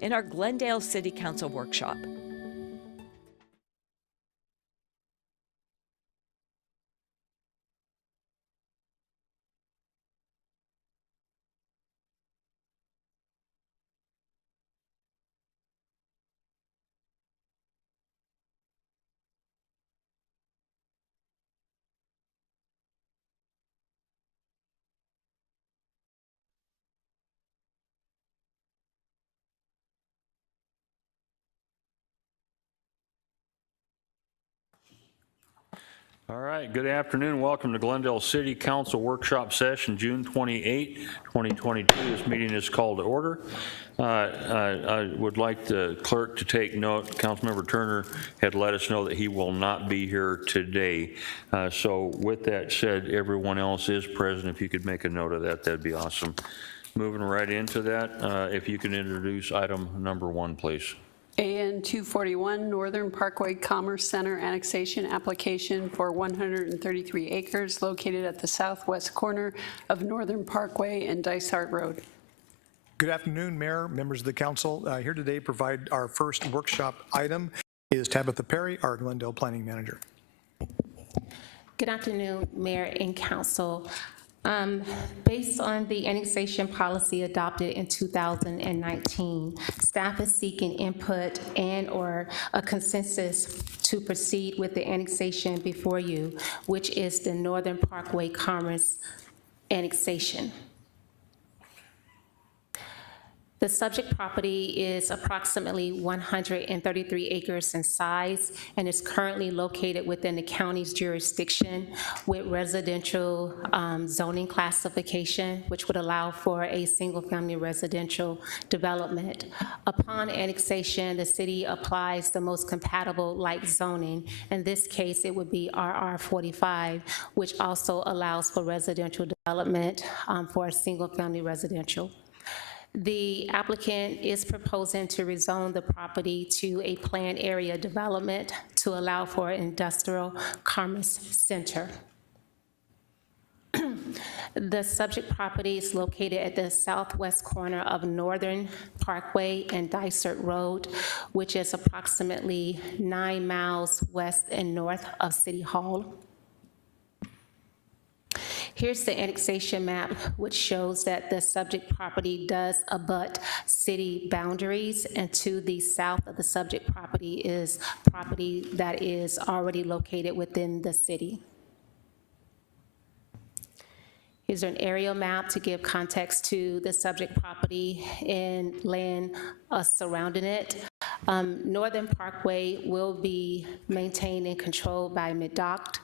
in our Glendale City Council workshop. All right, good afternoon. Welcome to Glendale City Council Workshop Session, June 28, 2022. This meeting is called to order. I would like the clerk to take note. Councilmember Turner had let us know that he will not be here today. So with that said, everyone else is present. If you could make a note of that, that'd be awesome. Moving right into that, if you can introduce item number 1, please. AN 241 Northern Parkway Commerce Center annexation application for 133 acres located at the southwest corner of Northern Parkway and Dysart Road. Good afternoon, Mayor, members of the council. Here today to provide our first workshop item is Tabitha Perry, our Glendale Planning Manager. Good afternoon, Mayor and Council. Based on the annexation policy adopted in 2019, staff is seeking input and/or a consensus to proceed with the annexation before you, which is the Northern Parkway Commerce annexation. The subject property is approximately 133 acres in size and is currently located within the county's jurisdiction with residential zoning classification, which would allow for a single-family residential development. Upon annexation, the city applies the most compatible light zoning. In this case, it would be RR45, which also allows for residential development for a single-family residential. The applicant is proposing to rezone the property to a planned area development to allow for an industrial commerce center. The subject property is located at the southwest corner of Northern Parkway and Dysart Road, which is approximately 9 miles west and north of City Hall. Here's the annexation map, which shows that the subject property does abut city boundaries, and to the south of the subject property is property that is already located within the city. Here's an aerial map to give context to the subject property and land surrounding it. Northern Parkway will be maintained and controlled by MDOT,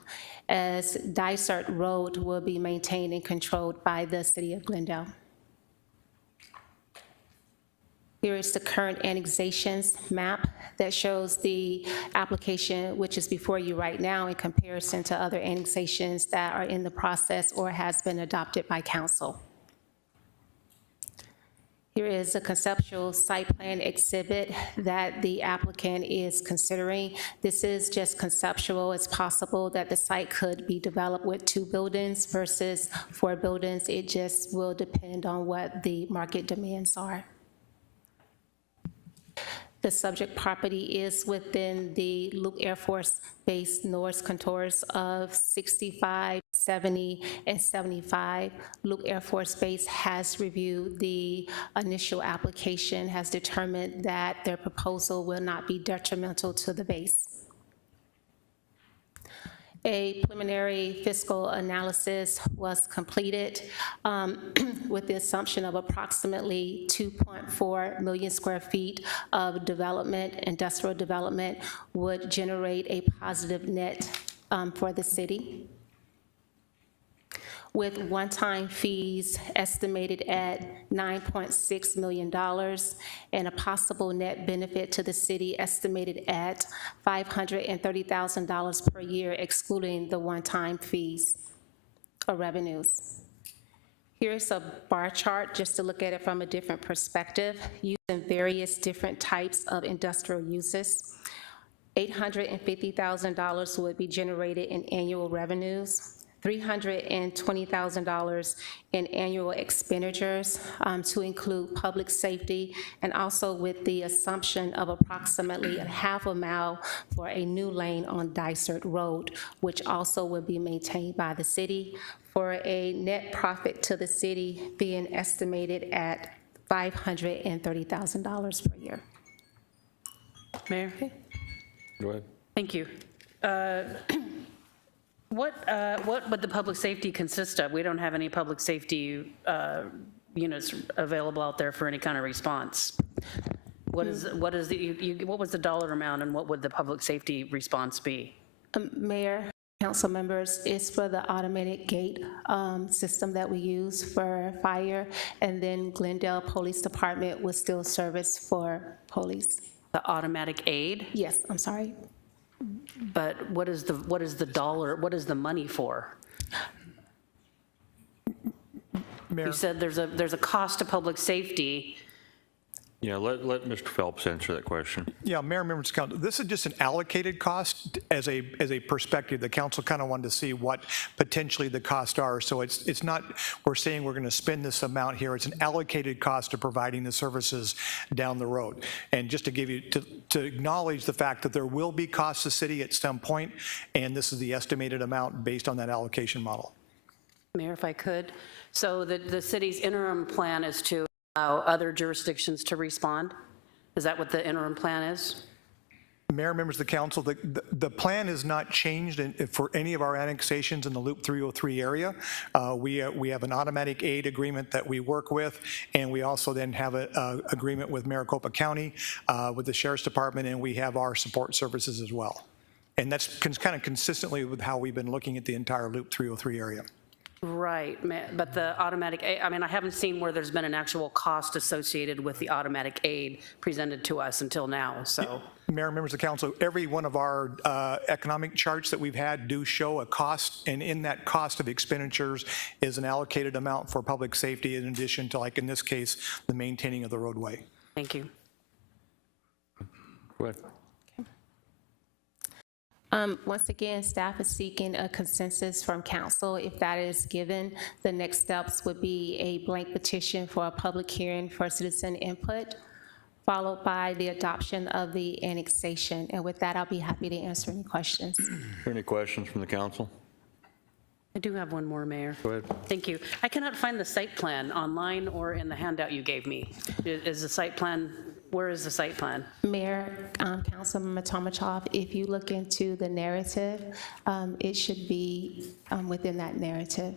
as Dysart Road will be maintained and controlled by the City of Glendale. Here is the current annexations map that shows the application, which is before you right now, in comparison to other annexations that are in the process or has been adopted by council. Here is a conceptual site plan exhibit that the applicant is considering. This is just conceptual. It's possible that the site could be developed with 2 buildings versus 4 buildings. It just will depend on what the market demands are. The subject property is within the Luke Air Force Base north contours of 65, 70, and 75. Luke Air Force Base has reviewed the initial application, has determined that their proposal will not be detrimental to the base. A preliminary fiscal analysis was completed with the assumption of approximately 2.4 million square feet of development, industrial development, would generate a positive net for the city, with one-time fees estimated at $9.6 million and a possible net benefit to the city estimated at $530,000 per year, excluding the one-time fees or revenues. Here's a bar chart just to look at it from a different perspective, using various different types of industrial uses. $850,000 would be generated in annual revenues. $320,000 in annual expenditures to include public safety, and also with the assumption of approximately a half a mile for a new lane on Dysart Road, which also will be maintained by the city, for a net profit to the city being estimated at $530,000 per year. Mayor? Go ahead. Thank you. What would the public safety consist of? We don't have any public safety units available out there for any kind of response. What was the dollar amount, and what would the public safety response be? Mayor, council members, it's for the automated gate system that we use for fire, and then Glendale Police Department will still service for police. The automatic aid? Yes, I'm sorry. But what is the dollar, what is the money for? Mayor. You said there's a cost to public safety. Yeah, let Mr. Phelps answer that question. Yeah, Mayor, members of council, this is just an allocated cost as a perspective. The council kind of wanted to see what potentially the costs are. So it's not, we're saying we're going to spend this amount here. It's an allocated cost of providing the services down the road. And just to give you, to acknowledge the fact that there will be costs to the city at some point, and this is the estimated amount based on that allocation model. Mayor, if I could. So the city's interim plan is to allow other jurisdictions to respond? Is that what the interim plan is? Mayor, members of the council, the plan has not changed for any of our annexations in the Loop 303 area. We have an automatic aid agreement that we work with, and we also then have an agreement with Maricopa County, with the Sheriff's Department, and we have our support services as well. And that's kind of consistently with how we've been looking at the entire Loop 303 area. Right, but the automatic aid, I mean, I haven't seen where there's been an actual cost associated with the automatic aid presented to us until now, so. Mayor, members of council, every one of our economic charts that we've had do show a cost, and in that cost of expenditures is an allocated amount for public safety in addition to, like in this case, the maintaining of the roadway. Thank you. Go ahead. Once again, staff is seeking a consensus from council. If that is given, the next steps would be a blank petition for a public hearing for citizen input, followed by the adoption of the annexation. And with that, I'll be happy to answer any questions. Any questions from the council? I do have one more, Mayor. Go ahead. Thank you. I cannot find the site plan online or in the handout you gave me. Is the site plan, where is the site plan? Mayor, Councilmember Tomachov, if you look into the narrative, it should be within that narrative.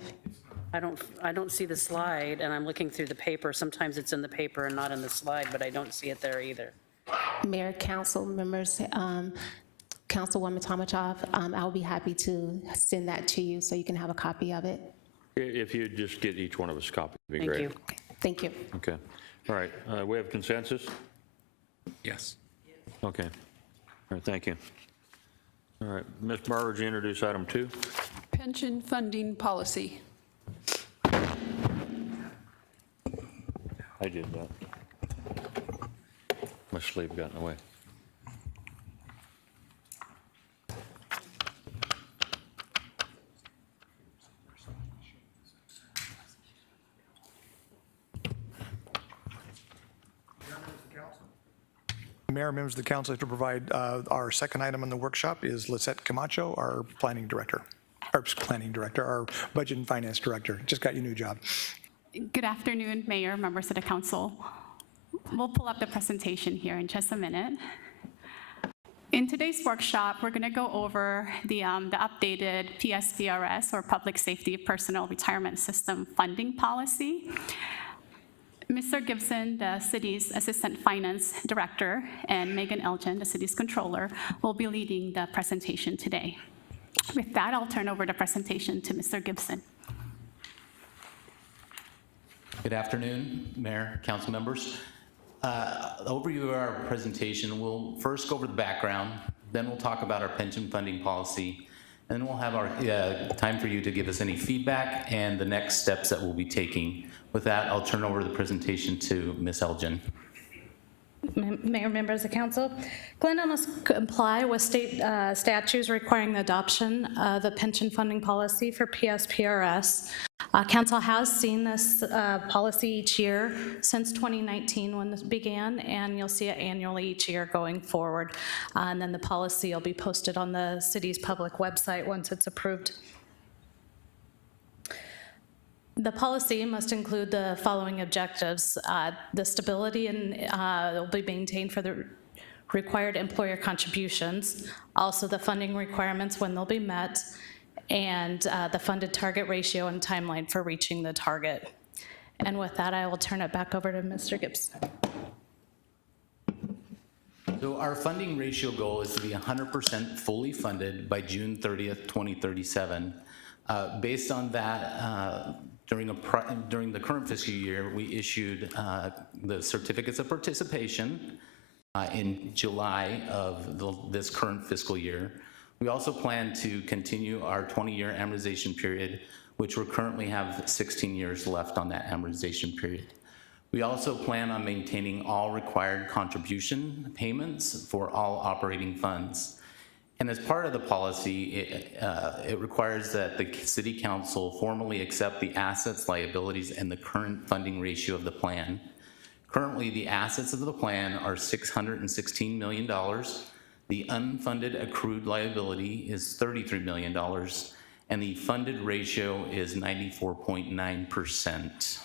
I don't see the slide, and I'm looking through the paper. Sometimes it's in the paper and not in the slide, but I don't see it there either. Mayor, council members, Councilwoman Tomachov, I'll be happy to send that to you so you can have a copy of it. If you just get each one of us a copy, it'd be great. Thank you. Thank you. Okay. All right. We have consensus? Yes. Okay. All right, thank you. All right, Ms. Barr, would you introduce item 2? Pension funding policy. I did that. My sleeve got in the way. Mayor, members of the council, to provide our second item in the workshop is Lisette Camacho, our planning director, our budget and finance director. Just got your new job. Good afternoon, Mayor, members of the council. We'll pull up the presentation here in just a minute. In today's workshop, we're going to go over the updated PSPRS, or Public Safety Personnel Retirement System funding policy. Mr. Gibson, the city's Assistant Finance Director, and Megan Elgin, the city's Controller, will be leading the presentation today. With that, I'll turn over the presentation to Mr. Gibson. Good afternoon, Mayor, council members. The overview of our presentation, we'll first go over the background, then we'll talk about our pension funding policy, and then we'll have our time for you to give us any feedback and the next steps that we'll be taking. With that, I'll turn over the presentation to Ms. Elgin. Mayor, members of council, Glendale must comply with state statutes requiring the adoption of a pension funding policy for PSPRS. Council has seen this policy each year since 2019 when this began, and you'll see it annually each year going forward. And then the policy will be posted on the city's public website once it's approved. The policy must include the following objectives. The stability will be maintained for the required employer contributions, also the funding requirements when they'll be met, and the funded target ratio and timeline for reaching the target. And with that, I will turn it back over to Mr. Gibbs. So our funding ratio goal is to be 100% fully funded by June 30th, 2037. Based on that, during the current fiscal year, we issued the certificates of participation in July of this current fiscal year. We also plan to continue our 20-year amortization period, which we currently have 16 years left on that amortization period. We also plan on maintaining all required contribution payments for all operating funds. And as part of the policy, it requires that the City Council formally accept the assets, liabilities, and the current funding ratio of the plan. Currently, the assets of the plan are $616 million. The unfunded accrued liability is $33 million, and the funded ratio is 94.9%.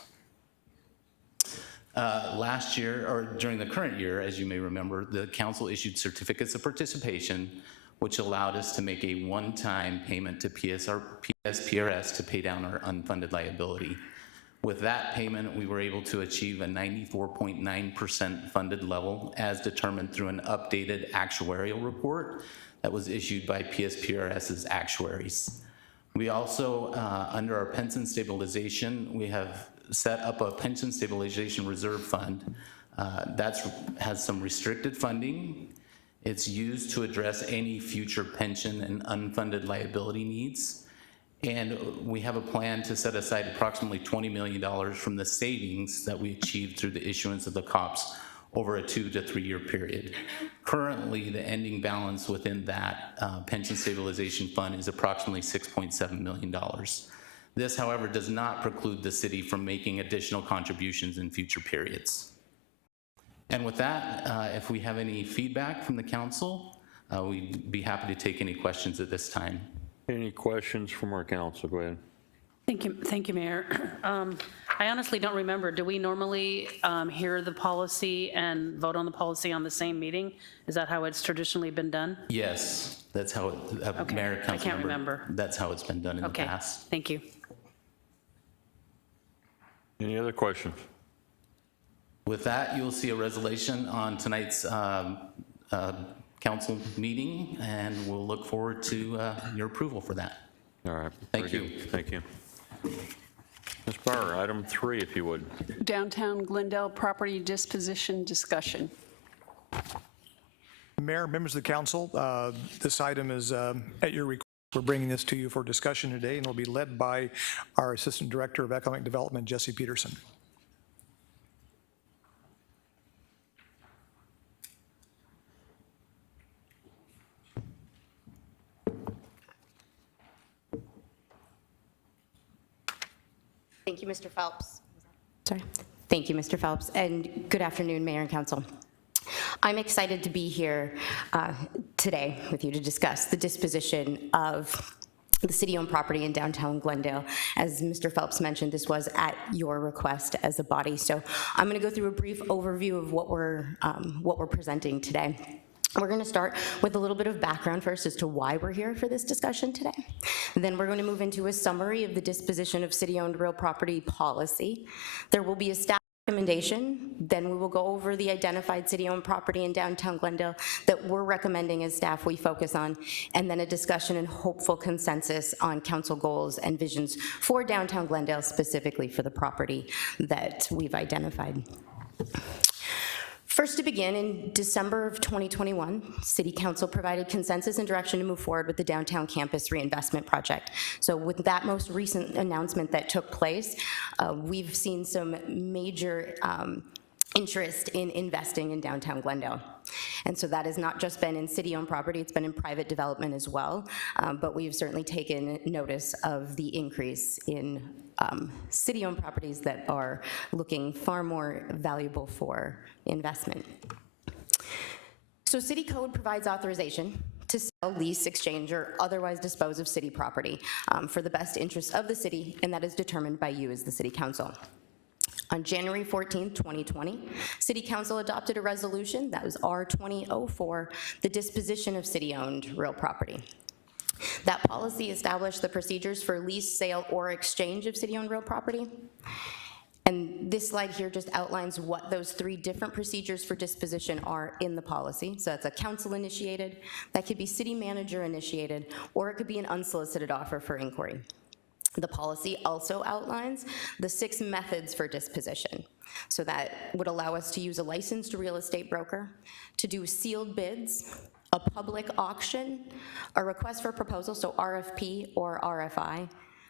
Last year, or during the current year, as you may remember, the council issued certificates of participation, which allowed us to make a one-time payment to PSPRS to pay down our unfunded liability. With that payment, we were able to achieve a 94.9% funded level as determined through an updated actuarial report that was issued by PSPRS's actuaries. We also, under our pension stabilization, we have set up a pension stabilization reserve fund that has some restricted funding. It's used to address any future pension and unfunded liability needs. And we have a plan to set aside approximately $20 million from the savings that we achieved through the issuance of the COPS over a 2 to 3 year period. Currently, the ending balance within that pension stabilization fund is approximately $6.7 million. This, however, does not preclude the city from making additional contributions in future periods. And with that, if we have any feedback from the council, we'd be happy to take any questions at this time. Any questions from our council? Go ahead. Thank you, Mayor. I honestly don't remember. Do we normally hear the policy and vote on the policy on the same meeting? Is that how it's traditionally been done? Yes, that's how it, Okay. Mayor, council I can't member, remember. that's how it's been done in the past. Thank you. Any other questions? With that, you'll see a resolution on tonight's council meeting, and we'll look forward to your approval for that. All right. Thank very you. good. Thank you. Ms. Bauer, item 3, if you would. Downtown Glendale property disposition discussion. Mayor, members of the council, this item is at your request. We're bringing this to you for discussion today, and it'll be led by our Assistant Director of Economic Development, Jesse Peterson. Thank you, Mr. Phelps. Sorry. Thank you, Mr. Phelps, and good afternoon, Mayor and Council. I'm excited to be here today with you to discuss the disposition of the city-owned property in downtown Glendale. As Mr. Phelps mentioned, this was at your request as a body. So I'm going to go through a brief overview of what we're presenting today. We're going to start with a little bit of background first as to why we're here for this discussion today. Then we're going to move into a summary of the disposition of city-owned real property policy. There will be a staff recommendation. Then we will go over the identified city-owned property in downtown Glendale that we're recommending as staff we focus on, and then a discussion and hopeful consensus on council goals and visions for downtown Glendale, specifically for the property that we've identified. First to begin, in December of 2021, City Council provided consensus and direction to move forward with the downtown campus reinvestment project. So with that most recent announcement that took place, we've seen some major interest in investing in downtown Glendale. And so that has not just been in city-owned property, it's been in private development as well, but we've certainly taken notice of the increase in city-owned properties that are looking far more valuable for investment. So City Code provides authorization to sell, lease, exchange, or otherwise dispose of city property for the best interest of the city, and that is determined by you as the City Council. On January 14, 2020, City Council adopted a resolution, that was R2004, the disposition of city-owned real property. That policy established the procedures for lease, sale, or exchange of city-owned real property. And this slide here just outlines what those 3 different procedures for disposition are in the policy. So that's a council initiated, that could be city manager initiated, or it could be an unsolicited offer for inquiry. The policy also outlines the 6 methods for disposition. So that would allow us to use a licensed real estate broker, to do sealed bids, a public auction, a request for proposal, so RFP or RFI,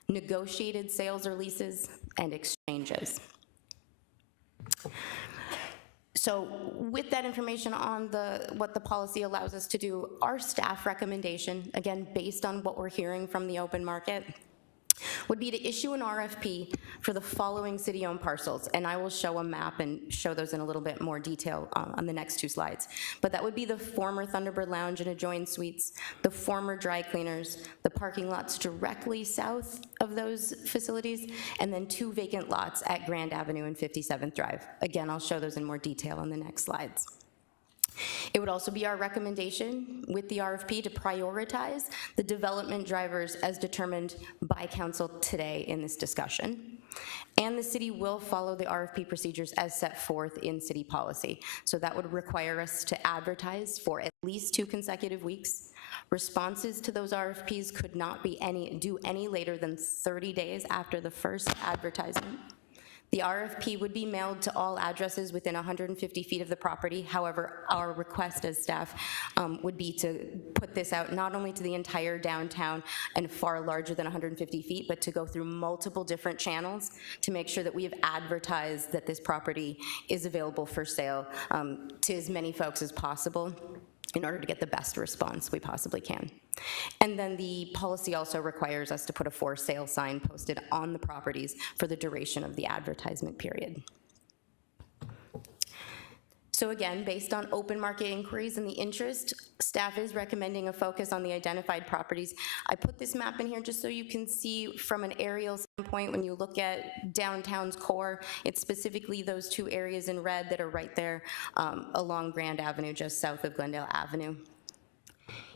negotiated sales or leases, and exchanges. So with that information on what the policy allows us to do, our staff recommendation, again, based on what we're hearing from the open market, would be to issue an RFP for the following city-owned parcels, and I will show a map and show those in a little bit more detail on the next 2 slides. But that would be the former Thunderbird Lounge and adjoined suites, the former dry cleaners, the parking lots directly south of those facilities, and then 2 vacant lots at Grand Avenue and 57th Drive. Again, I'll show those in more detail on the next slides. It would also be our recommendation with the RFP to prioritize the development drivers as determined by council today in this discussion. And the city will follow the RFP procedures as set forth in city policy. So that would require us to advertise for at least 2 consecutive weeks. Responses to those RFPs could not be due any later than 30 days after the first advertisement. The RFP would be mailed to all addresses within 150 feet of the property. However, our request as staff would be to put this out not only to the entire downtown and far larger than 150 feet, but to go through multiple different channels to make sure that we have advertised that this property is available for sale to as many folks as possible in order to get the best response we possibly can. And then the policy also requires us to put a for sale sign posted on the properties for the duration of the advertisement period. So again, based on open market inquiries and the interest, staff is recommending a focus on the identified properties. I put this map in here just so you can see from an aerial standpoint, when you look at downtown's core, it's specifically those 2 areas in red that are right there along Grand Avenue, just south of Glendale Avenue.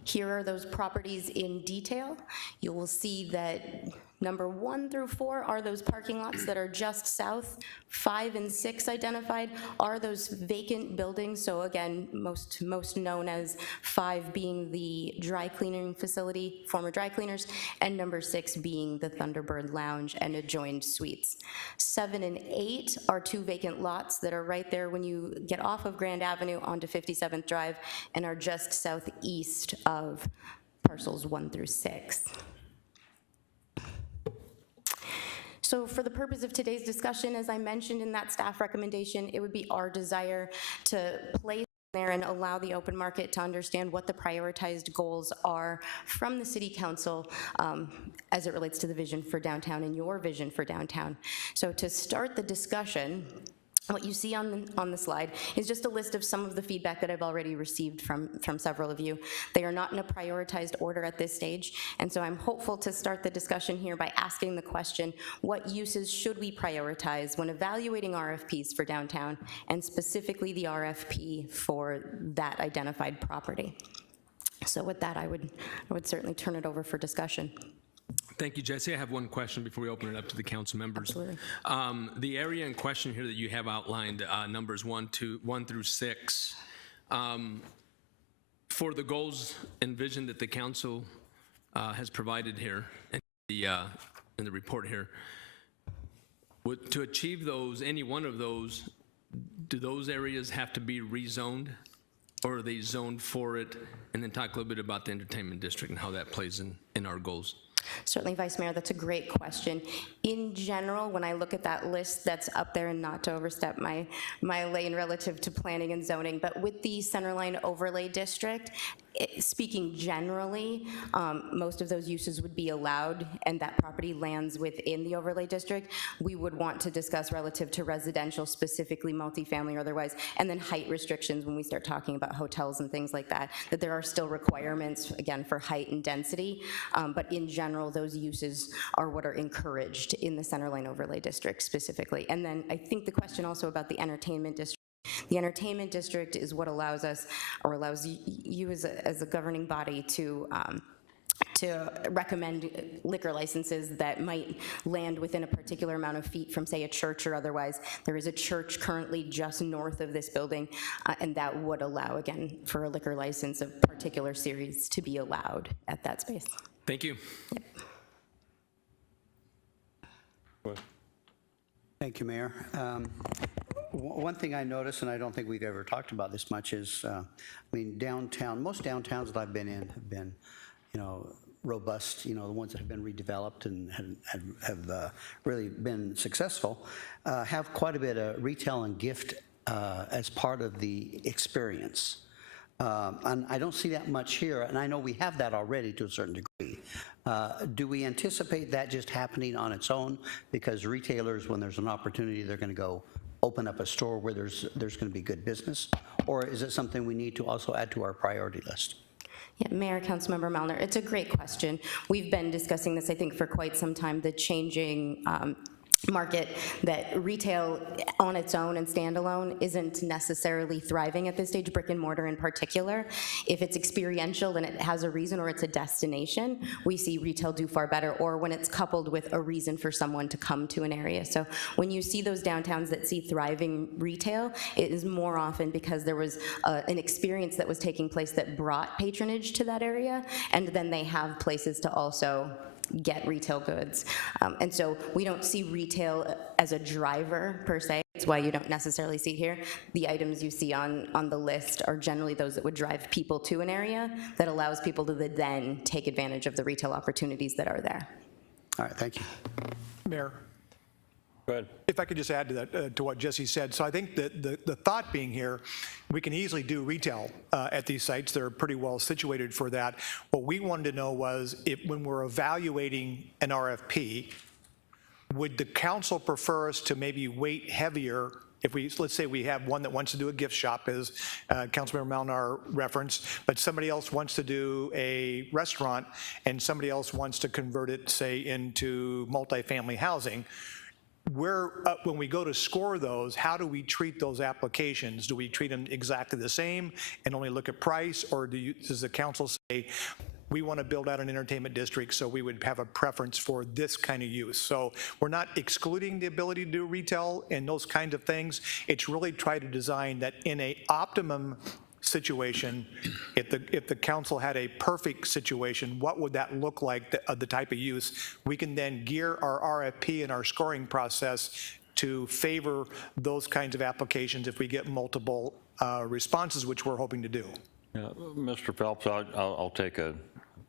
Here are those properties in detail. You will see that number 1 through 4 are those parking lots that are just south. 5 and 6 identified are those vacant buildings. So again, most known as 5 being the dry cleaning facility, former dry cleaners, and number 6 being the Thunderbird Lounge and adjoined suites. 7 and 8 are 2 vacant lots that are right there when you get off of Grand Avenue onto 57th Drive and are just southeast of parcels 1 through 6. So for the purpose of today's discussion, as I mentioned in that staff recommendation, it would be our desire to place there and allow the open market to understand what the prioritized goals are from the City Council as it relates to the vision for downtown and your vision for downtown. So to start the discussion, what you see on the slide is just a list of some of the feedback that I've already received from several of you. They are not in a prioritized order at this stage, and so I'm hopeful to start the discussion here by asking the question, what uses should we prioritize when evaluating RFPs for downtown, and specifically the RFP for that identified property? So with that, I would certainly turn it over for discussion. Thank you, Jesse. I have one question before we open it up to the council members. Absolutely. The area in question here that you have outlined, numbers 1 through 6, for the goals and vision that the council has provided here in the report here, to achieve those, any one of those, do those areas have to be rezoned, or are they zoned for it? And then talk a little bit about the entertainment district and how that plays in our goals. Certainly, Vice Mayor, that's a great question. In general, when I look at that list that's up there, and not to overstep my lane relative to planning and zoning, but with the Centerline Overlay District, speaking generally, most of those uses would be allowed, and that property lands within the overlay district. We would want to discuss relative to residential, specifically multifamily or otherwise, and then height restrictions when we start talking about hotels and things like that, that there are still requirements, again, for height and density, but in general, those uses are what are encouraged in the Centerline Overlay District specifically. And then I think the question also about the entertainment district. The entertainment district is what allows us, or allows you as a governing body to recommend liquor licenses that might land within a particular amount of feet from, say, a church or otherwise. There is a church currently just north of this building, and that would allow, again, for a liquor license of particular series to be allowed at that space. Thank you. Yep. Thank you, Mayor. One thing I noticed, and I don't think we've ever talked about this much, is, I mean, downtown, most downtowns that I've been in have been, robust, the ones that have been redeveloped and have really been successful, have quite a bit of retail and gift as part of the experience. And I don't see that much here, and I know we have that already to a certain degree. Do we anticipate that just happening on its own? Because retailers, when there's an opportunity, they're going to go open up a store where there's going to be good business? Or is it something we need to also add to our priority list? Yeah, Mayor, Councilmember Melner, it's a great question. We've been discussing this, I think, for quite some time, the changing market, that retail on its own and standalone isn't necessarily thriving at this stage, brick and mortar in particular. If it's experiential and it has a reason, or it's a destination, we see retail do far better, or when it's coupled with a reason for someone to come to an area. So when you see those downtowns that see thriving retail, it is more often because there was an experience that was taking place that brought patronage to that area, and then they have places to also get retail goods. And so we don't see retail as a driver per se. It's why you don't necessarily see it here. The items you see on the list are generally those that would drive people to an area that allows people to then take advantage of the retail opportunities that are there. All right, thank you. Mayor, Go ahead. if I could just add to that, to what Jesse said. So I think that the thought being here, we can easily do retail at these sites. They're pretty well situated for that. What we wanted to know was, if when we're evaluating an RFP, would the council prefer us to maybe weight heavier? If let's say we have one that wants to do a gift shop, as Councilmember Malnar referenced, but somebody else wants to do a restaurant, and somebody else wants to convert it, say, into multifamily housing. When we go to score those, how do we treat those applications? Do we treat them exactly the same and only look at price, or does the council say, we want to build out an entertainment district, so we would have a preference for this kind of use? So we're not excluding the ability to do retail and those kinds of things. It's really try to design that in a optimum situation. If the council had a perfect situation, what would that look like, the type of use? We can then gear our RFP and our scoring process to favor those kinds of applications if we get multiple responses, which we're hoping to do. Yeah, Mr. Phelps, I'll take a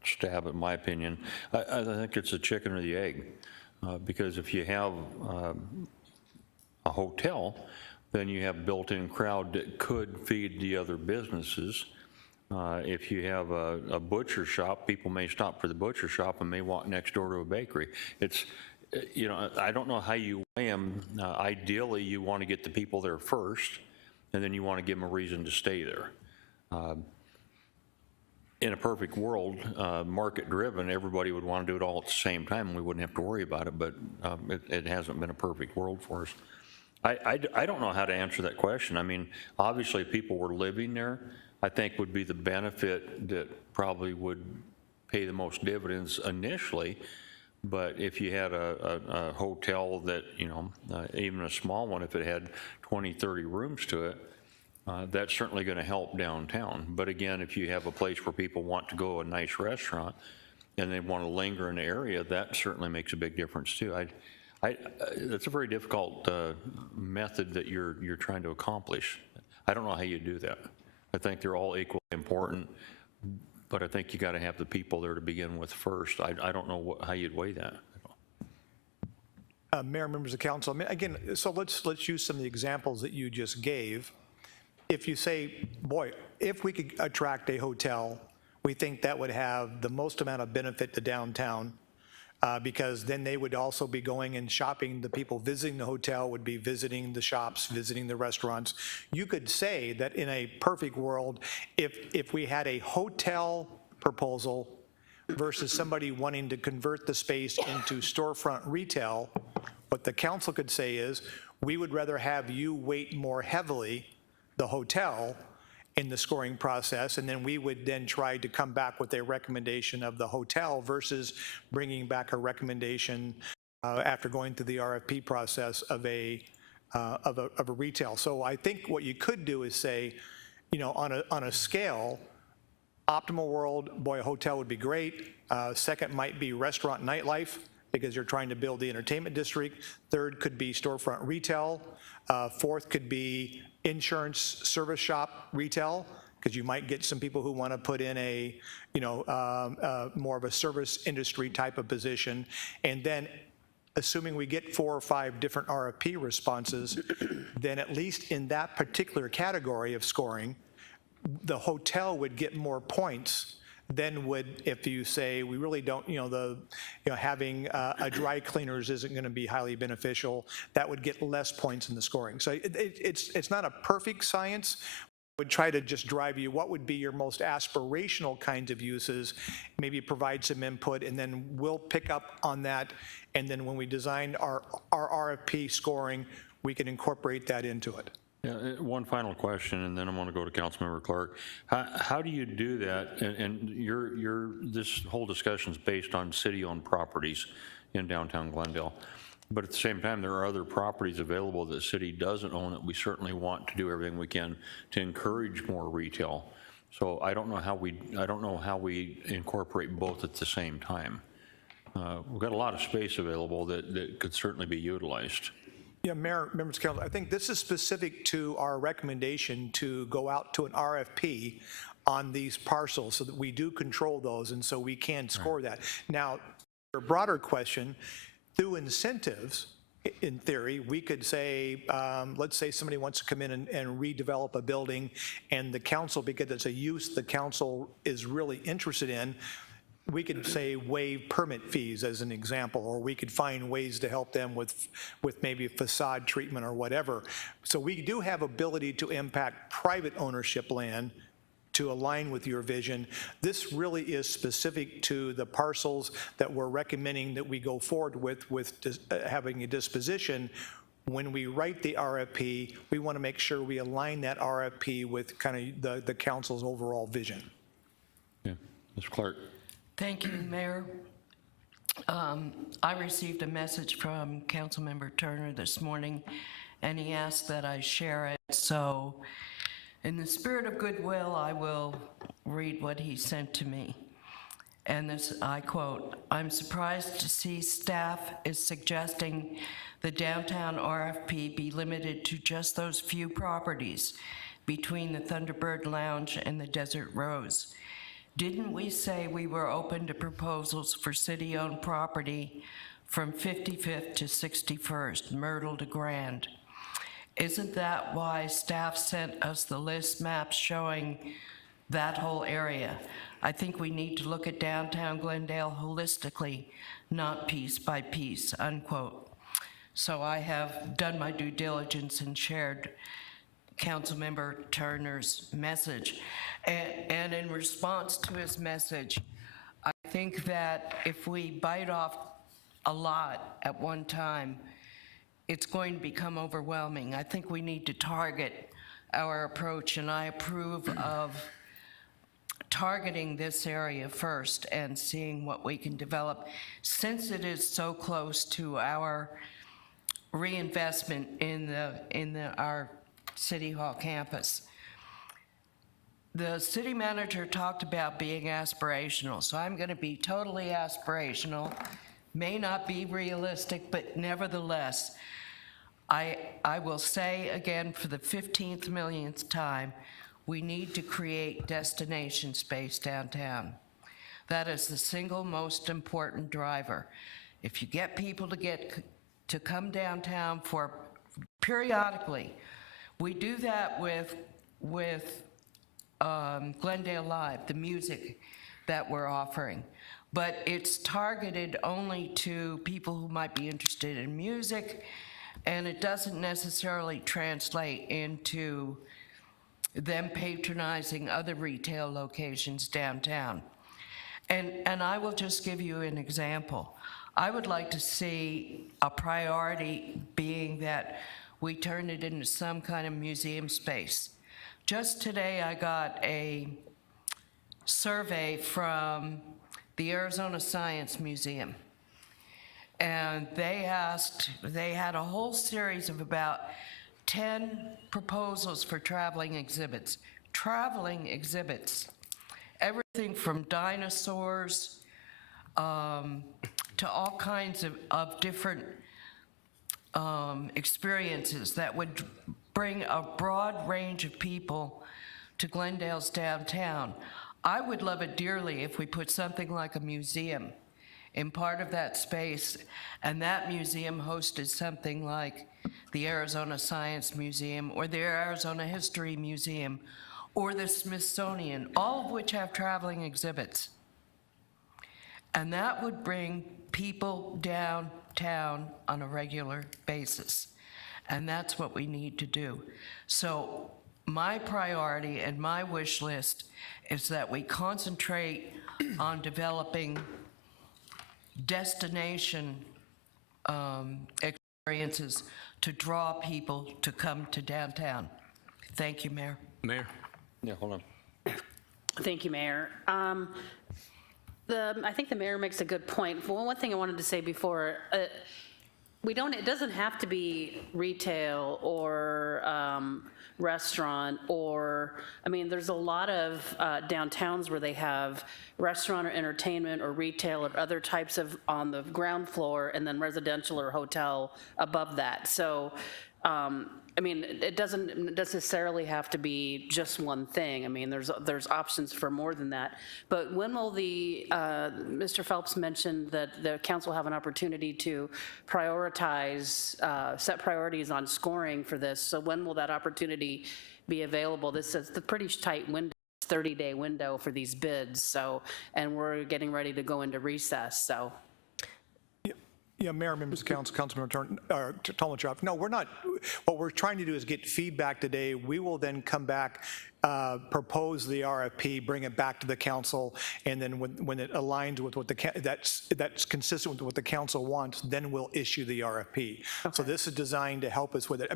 stab at my opinion. I think it's the chicken or the egg, because if you have a hotel, then you have built-in crowd that could feed the other businesses. If you have a butcher shop, people may stop for the butcher shop and may walk next door to a bakery. It's, I don't know how you weigh them. Ideally, you want to get the people there first, and then you want to give them a reason to stay there. In a perfect world, market-driven, everybody would want to do it all at the same time, and we wouldn't have to worry about it, but it hasn't been a perfect world for us. I don't know how to answer that question. I mean, obviously, if people were living there, I think would be the benefit that probably would pay the most dividends initially. But if you had a hotel that, even a small one, if it had 20, 30 rooms to it, that's certainly going to help downtown. But again, if you have a place where people want to go to a nice restaurant and they want to linger in the area, that certainly makes a big difference too. That's a very difficult method that you're trying to accomplish. I don't know how you do that. I think they're all equally important. But I think you got to have the people there to begin with first. I don't know how you'd weigh that. Mayor, members of council, I mean, again, so let's use some of the examples that you just gave. If you say, boy, if we could attract a hotel, we think that would have the most amount of benefit to downtown, because then they would also be going and shopping. The people visiting the hotel would be visiting the shops, visiting the restaurants. You could say that in a perfect world, if we had a hotel proposal versus somebody wanting to convert the space into storefront retail, what the council could say is, we would rather have you weight more heavily the hotel in the scoring process, and then we would then try to come back with a recommendation of the hotel versus bringing back a recommendation after going through the RFP process of a retail. So I think what you could do is say, you know, on a scale, optimal world, boy, a hotel would be great. Second might be restaurant nightlife, because you're trying to build the entertainment district. Third could be storefront retail. Fourth could be insurance service shop retail, because you might get some people who want to put in a, you know, more of a service industry type of position. And then, assuming we get 4 or 5 different RFP responses, then at least in that particular category of scoring, the hotel would get more points than would if you say we really don't, having a dry cleaners isn't going to be highly beneficial. That would get less points in the scoring. So it's not a perfect science. Would try to just drive you what would be your most aspirational kinds of uses, maybe provide some input, and then we'll pick up on that. And then when we design our RFP scoring, we can incorporate that into it. Yeah, one final question, and then I'm going to go to Councilmember Clark. How do you do that? And this whole discussion is based on city-owned properties in downtown Glendale. But at the same time, there are other properties available that the city doesn't own that we certainly want to do everything we can to encourage more retail. So I don't know how we incorporate both at the same time. We've got a lot of space available that could certainly be utilized. Yeah, Mayor, members of council, I think this is specific to our recommendation to go out to an RFP on these parcels so that we do control those, and so we can score that. Now, a broader question, through incentives, in theory, we could say, let's say somebody wants to come in and redevelop a building, and the council, because it's a use the council is really interested in, we could say waive permit fees as an example, or we could find ways to help them with maybe facade treatment or whatever. So we do have ability to impact private ownership land to align with your vision. This really is specific to the parcels that we're recommending that we go forward with having a disposition. When we write the RFP, we want to make sure we align that RFP with kind of the council's overall vision. Yeah, Mr. Clark. Thank you, Mayor. I received a message from Councilmember Turner this morning, and he asked that I share it. So in the spirit of goodwill, I will read what he sent to me. And this, I quote, "I'm surprised to see staff is suggesting the downtown RFP be limited to just those few properties between the Thunderbird Lounge and the Desert Rose. Didn't we say we were open to proposals for city-owned property from 55th to 61st, Myrtle to Grand? Isn't that why staff sent us the list maps showing that whole area? I think we need to look at downtown Glendale holistically, not piece by piece," unquote. So I have done my due diligence and shared Councilmember Turner's message. And in response to his message, I think that if we bite off a lot at one time, it's going to become overwhelming. I think we need to target our approach, and I approve of targeting this area first and seeing what we can develop, since it is so close to our reinvestment in our City Hall campus. The city manager talked about being aspirational, so I'm going to be totally aspirational. May not be realistic, but nevertheless, I will say again for the 15th millionth time, we need to create destination space downtown. That is the single most important driver. If you get people to come downtown for periodically, we do that with Glendale Live, the music that we're offering. But it's targeted only to people who might be interested in music, and it doesn't necessarily translate into them patronizing other retail locations downtown. And I will just give you an example. I would like to see a priority being that we turn it into some kind of museum space. Just today, I got a survey from the Arizona Science Museum. And they had a whole series of about 10 proposals for traveling exhibits. Everything from dinosaurs to all kinds of different experiences that would bring a broad range of people to Glendale's downtown. I would love it dearly if we put something like a museum in part of that space, and that museum hosted something like the Arizona Science Museum or the Arizona History Museum or the Smithsonian, all of which have traveling exhibits. And that would bring people downtown on a regular basis. And that's what we need to do. So my priority and my wish list is that we concentrate on developing destination experiences to draw people to come to downtown. Thank you, Mayor. Mayor? Yeah, hold on. Thank you, Mayor. I think the mayor makes a good point. Well, one thing I wanted to say before, it doesn't have to be retail or restaurant there's a lot of downtowns where they have restaurant or entertainment or retail or other types of on the ground floor and then residential or hotel above that. So, it doesn't necessarily have to be just one thing. There's options for more than that. But when will Mr. Phelps mentioned that the council have an opportunity to prioritize, set priorities on scoring for this. So when will that opportunity be available? This is the pretty tight window, 30-day window for these bids. So, and we're getting ready to go into recess, so. Yeah, Mayor, members of council, Councilmember Tolmachov. No, we're not. What we're trying to do is get feedback today. We will then come back, propose the RFP, bring it back to the council, and then when it aligns with what that's consistent with what the council wants, then we'll issue the RFP. Okay. So this is designed to help us with it.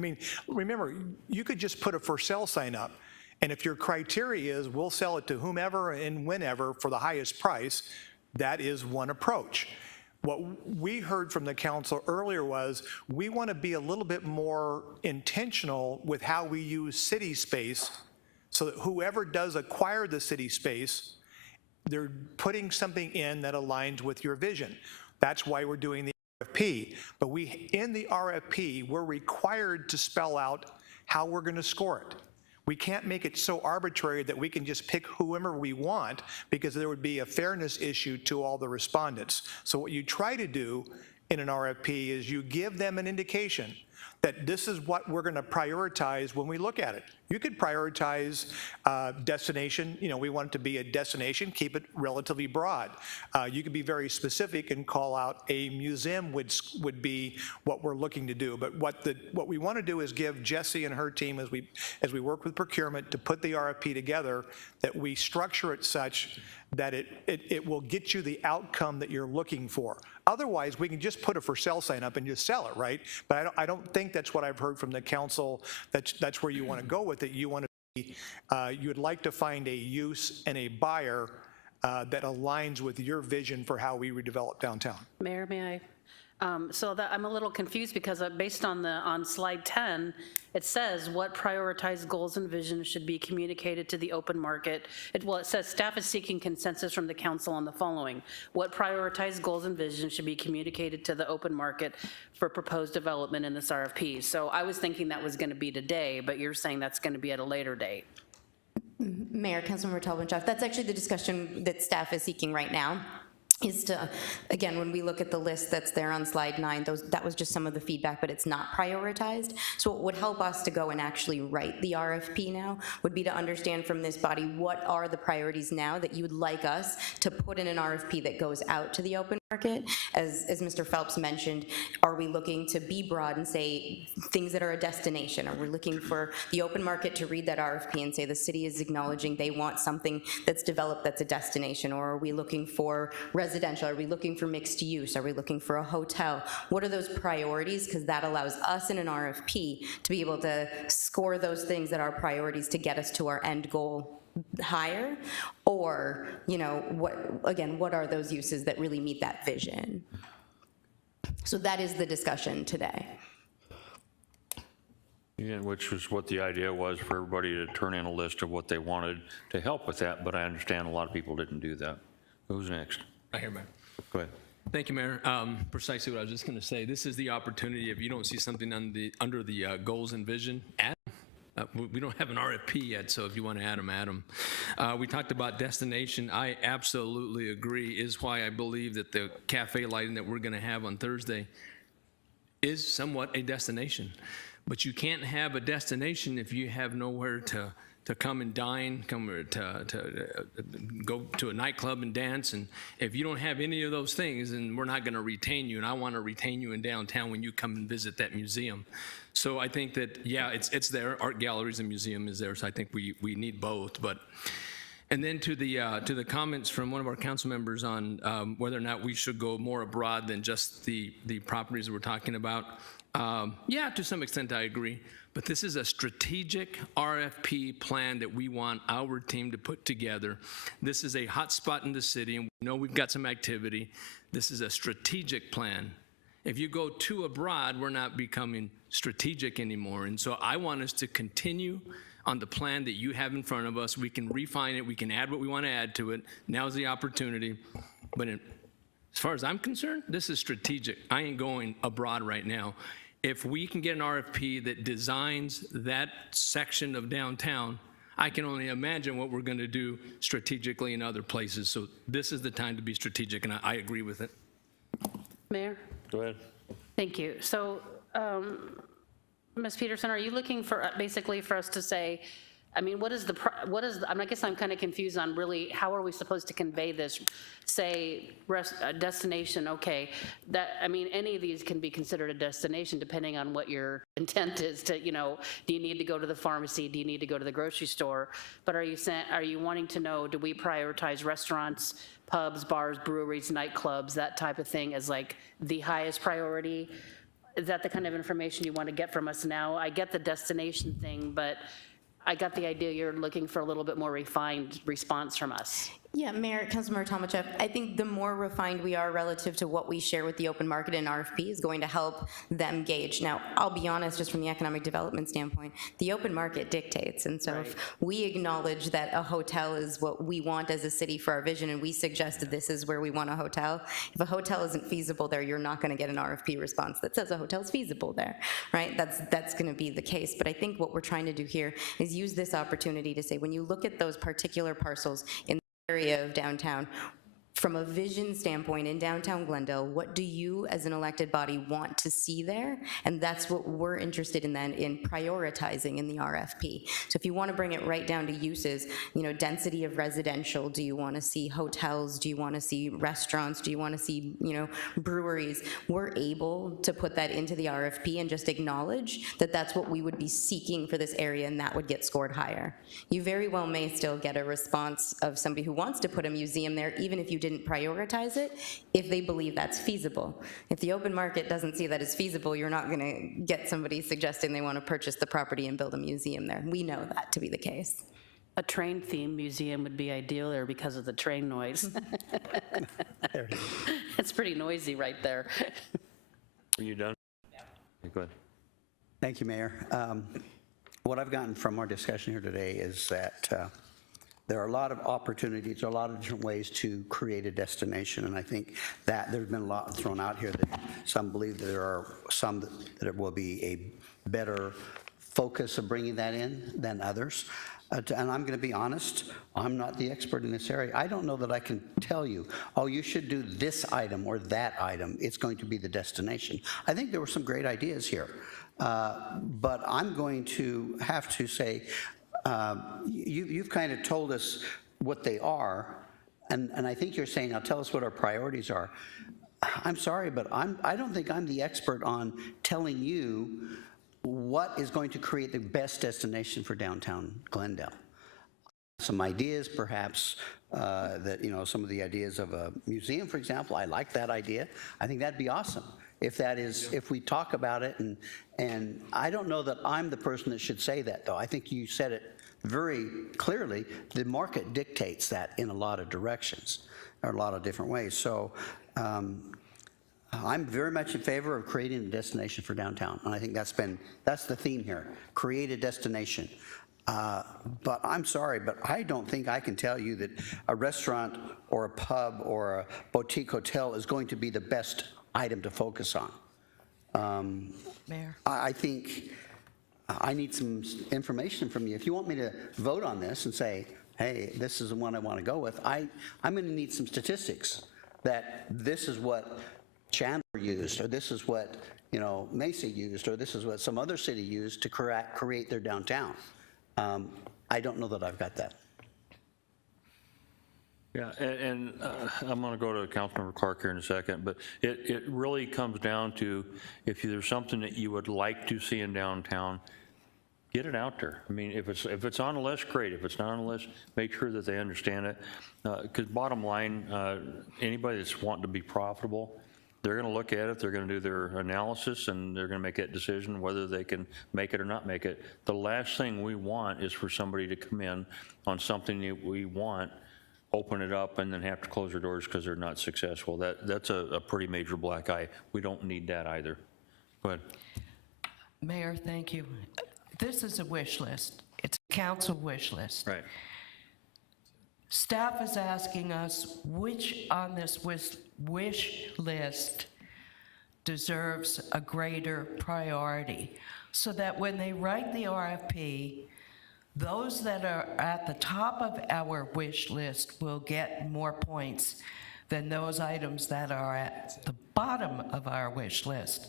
Remember, you could just put a for sale sign up, and if your criteria is we'll sell it to whomever and whenever for the highest price, that is one approach. What we heard from the council earlier was we want to be a little bit more intentional with how we use city space so that whoever does acquire the city space, they're putting something in that aligns with your vision. That's why we're doing the RFP. But in the RFP, we're required to spell out how we're going to score it. We can't make it so arbitrary that we can just pick whoever we want because there would be a fairness issue to all the respondents. So what you try to do in an RFP is you give them an indication that this is what we're going to prioritize when we look at it. You could prioritize destination. We want it to be a destination, keep it relatively broad. You could be very specific and call out a museum would be what we're looking to do. But what we want to do is give Jessie and her team, as we work with procurement to put the RFP together, that we structure it such that it will get you the outcome that you're looking for. Otherwise, we can just put a for sale sign up and just sell it, right? But I don't think that's what I've heard from the council. That's where you want to go with it. You want to be, you would like to find a use and a buyer that aligns with your vision for how we redevelop downtown. Mayor, may I? So that I'm a little confused because based on slide 10, it says what prioritized goals and visions should be communicated to the open market. It says staff is seeking consensus from the council on the following. What prioritized goals and visions should be communicated to the open market for proposed development in this RFP? So I was thinking that was going to be today, but you're saying that's going to be at a later date. Mayor, Councilmember Talbot-Jeff, that's actually the discussion that staff is seeking right now. Is to, again, when we look at the list that's there on slide 9, that was just some of the feedback, but it's not prioritized. So what would help us to go and actually write the RFP now would be to understand from this body what are the priorities now that you would like us to put in an RFP that goes out to the open market. As Mr. Phelps mentioned, are we looking to be broad and say things that are a destination? Are we looking for the open market to read that RFP and say the city is acknowledging they want something that's developed that's a destination? Or are we looking for residential? Are we looking for mixed use? Are we looking for a hotel? What are those priorities? Because that allows us in an RFP to be able to score those things that are priorities to get us to our end goal higher, or, you know, what are those uses that really meet that vision? So that is the discussion today. Yeah, which was what the idea was, for everybody to turn in a list of what they wanted to help with that, but I understand a lot of people didn't do that. Who's next? I hear, Mayor. Go ahead. Thank you, Mayor. Precisely what I was just going to say. This is the opportunity. If you don't see something under the goals and vision, add them. We don't have an RFP yet, so if you want to add them. We talked about destination. I absolutely agree, is why I believe that the cafe lighting that we're going to have on Thursday is somewhat a destination. But you can't have a destination if you have nowhere to come and dine, to go to a nightclub and dance. And if you don't have any of those things, then we're not going to retain you. And I want to retain you in downtown when you come and visit that museum. So I think that, yeah, it's there. Art galleries and museum is there. So I think we need both. And then to the comments from one of our council members on whether or not we should go more abroad than just the properties that we're talking about. Yeah, to some extent I agree. But this is a strategic RFP plan that we want our team to put together. This is a hot spot in the city, and we know we've got some activity. This is a strategic plan. If you go too abroad, we're not becoming strategic anymore. And so I want us to continue on the plan that you have in front of us. We can refine it. We can add what we want to add to it. Now's the opportunity. But as far as I'm concerned, this is strategic. I ain't going abroad right now. If we can get an RFP that designs that section of downtown, I can only imagine what we're going to do strategically in other places. So this is the time to be strategic, and I agree with it. Mayor? Go ahead. Thank you. So, Ms. Peterson, are you looking for basically for us to say, I mean, I guess I'm kind of confused on really how are we supposed to convey this, say, destination, okay, I mean, any of these can be considered a destination depending on what your intent is to, you know, do you need to go to the pharmacy, do you need to go to the grocery store, but are you wanting to know, do we prioritize restaurants, pubs, bars, breweries, nightclubs, that type of thing as like the highest priority? Is that the kind of information you want to get from us now? I get the destination thing, but I got the idea you're looking for a little bit more refined response from us. Yeah, Mayor, Councilmember Talmadge, I think the more refined we are relative to what we share with the open market and RFP is going to help them gauge. Now, I'll be honest, just from the economic development standpoint, the open market dictates. And so if we acknowledge that a hotel is what we want as a city for our vision, and we suggested this is where we want a hotel, if a hotel isn't feasible there, you're not going to get an RFP response that says a hotel is feasible there, right? That's going to be the case. But I think what we're trying to do here is use this opportunity to say, when you look at those particular parcels in area of downtown, from a vision standpoint in downtown Glendale, what do you as an elected body want to see there? And that's what we're interested in then in prioritizing in the RFP. So if you want to bring it right down to uses, you know, density of residential, do you want to see hotels? Do you want to see restaurants? Do you want to see, you know, breweries? We're able to put that into the RFP and just acknowledge that that's what we would be seeking for this area, and that would get scored higher. You very well may still get a response of somebody who wants to put a museum there, even if you didn't prioritize it, if they believe that's feasible. If the open market doesn't see that as feasible, you're not going to get somebody suggesting they want to purchase the property and build a museum there. We know that to be the case. A train-themed museum would be ideal there because of the train noise. It's pretty noisy right there. Are you done? Yeah. Go ahead. Thank you, Mayor. What I've gotten from our discussion here today is that there are a lot of opportunities, a lot of different ways to create a destination, and I think that there's been a lot thrown out here that some believe that there are some that there will be a better focus of bringing that in than others. And I'm going to be honest, I'm not the expert in this area. I don't know that I can tell you, oh, you should do this item or that item. It's going to be the destination. I think there were some great ideas here. But I'm going to have to say, you've kind of told us what they are, and I think you're saying, now tell us what our priorities are. I'm sorry, but I don't think I'm the expert on telling you what is going to create the best destination for downtown Glendale. Some ideas, perhaps, that, you know, some of the ideas of a museum, for example, I like that idea. I think that'd be awesome. If that is, if we talk about it, and I don't know that I'm the person that should say that, though. I think you said it very clearly. The market dictates that in a lot of directions, or a lot of different ways. So I'm very much in favor of creating a destination for downtown, and I think that's the theme here, create a destination. But I'm sorry, but I don't think I can tell you that a restaurant or a pub or a boutique hotel is going to be the best item to focus on. Mayor. I think I need some information from you. If you want me to vote on this and say, hey, this is the one I want to go with, I'm going to need some statistics that this is what Chandler used, or this is what, you know, Mesa used, or this is what some other city used to create their downtown. I don't know that I've got that. Yeah, and I'm going to go to Councilmember Clark here in a second, but it really comes down to, if there's something that you would like to see in downtown, get it out there. I mean, if it's on the list, great. If it's not on the list, make sure that they understand it. Because bottom line, anybody that's wanting to be profitable, they're going to look at it, they're going to do their analysis, and they're going to make that decision whether they can make it or not make it. The last thing we want is for somebody to come in on something that we want, open it up, and then have to close their doors because they're not successful. That's a pretty major black eye. We don't need that either. Go ahead. Mayor, thank you. This is a wish list. It's a council wish list. Right. Staff is asking us which on this wish list deserves a greater priority, so that when they write the RFP, those that are at the top of our wish list will get more points than those items that are at the bottom of our wish list.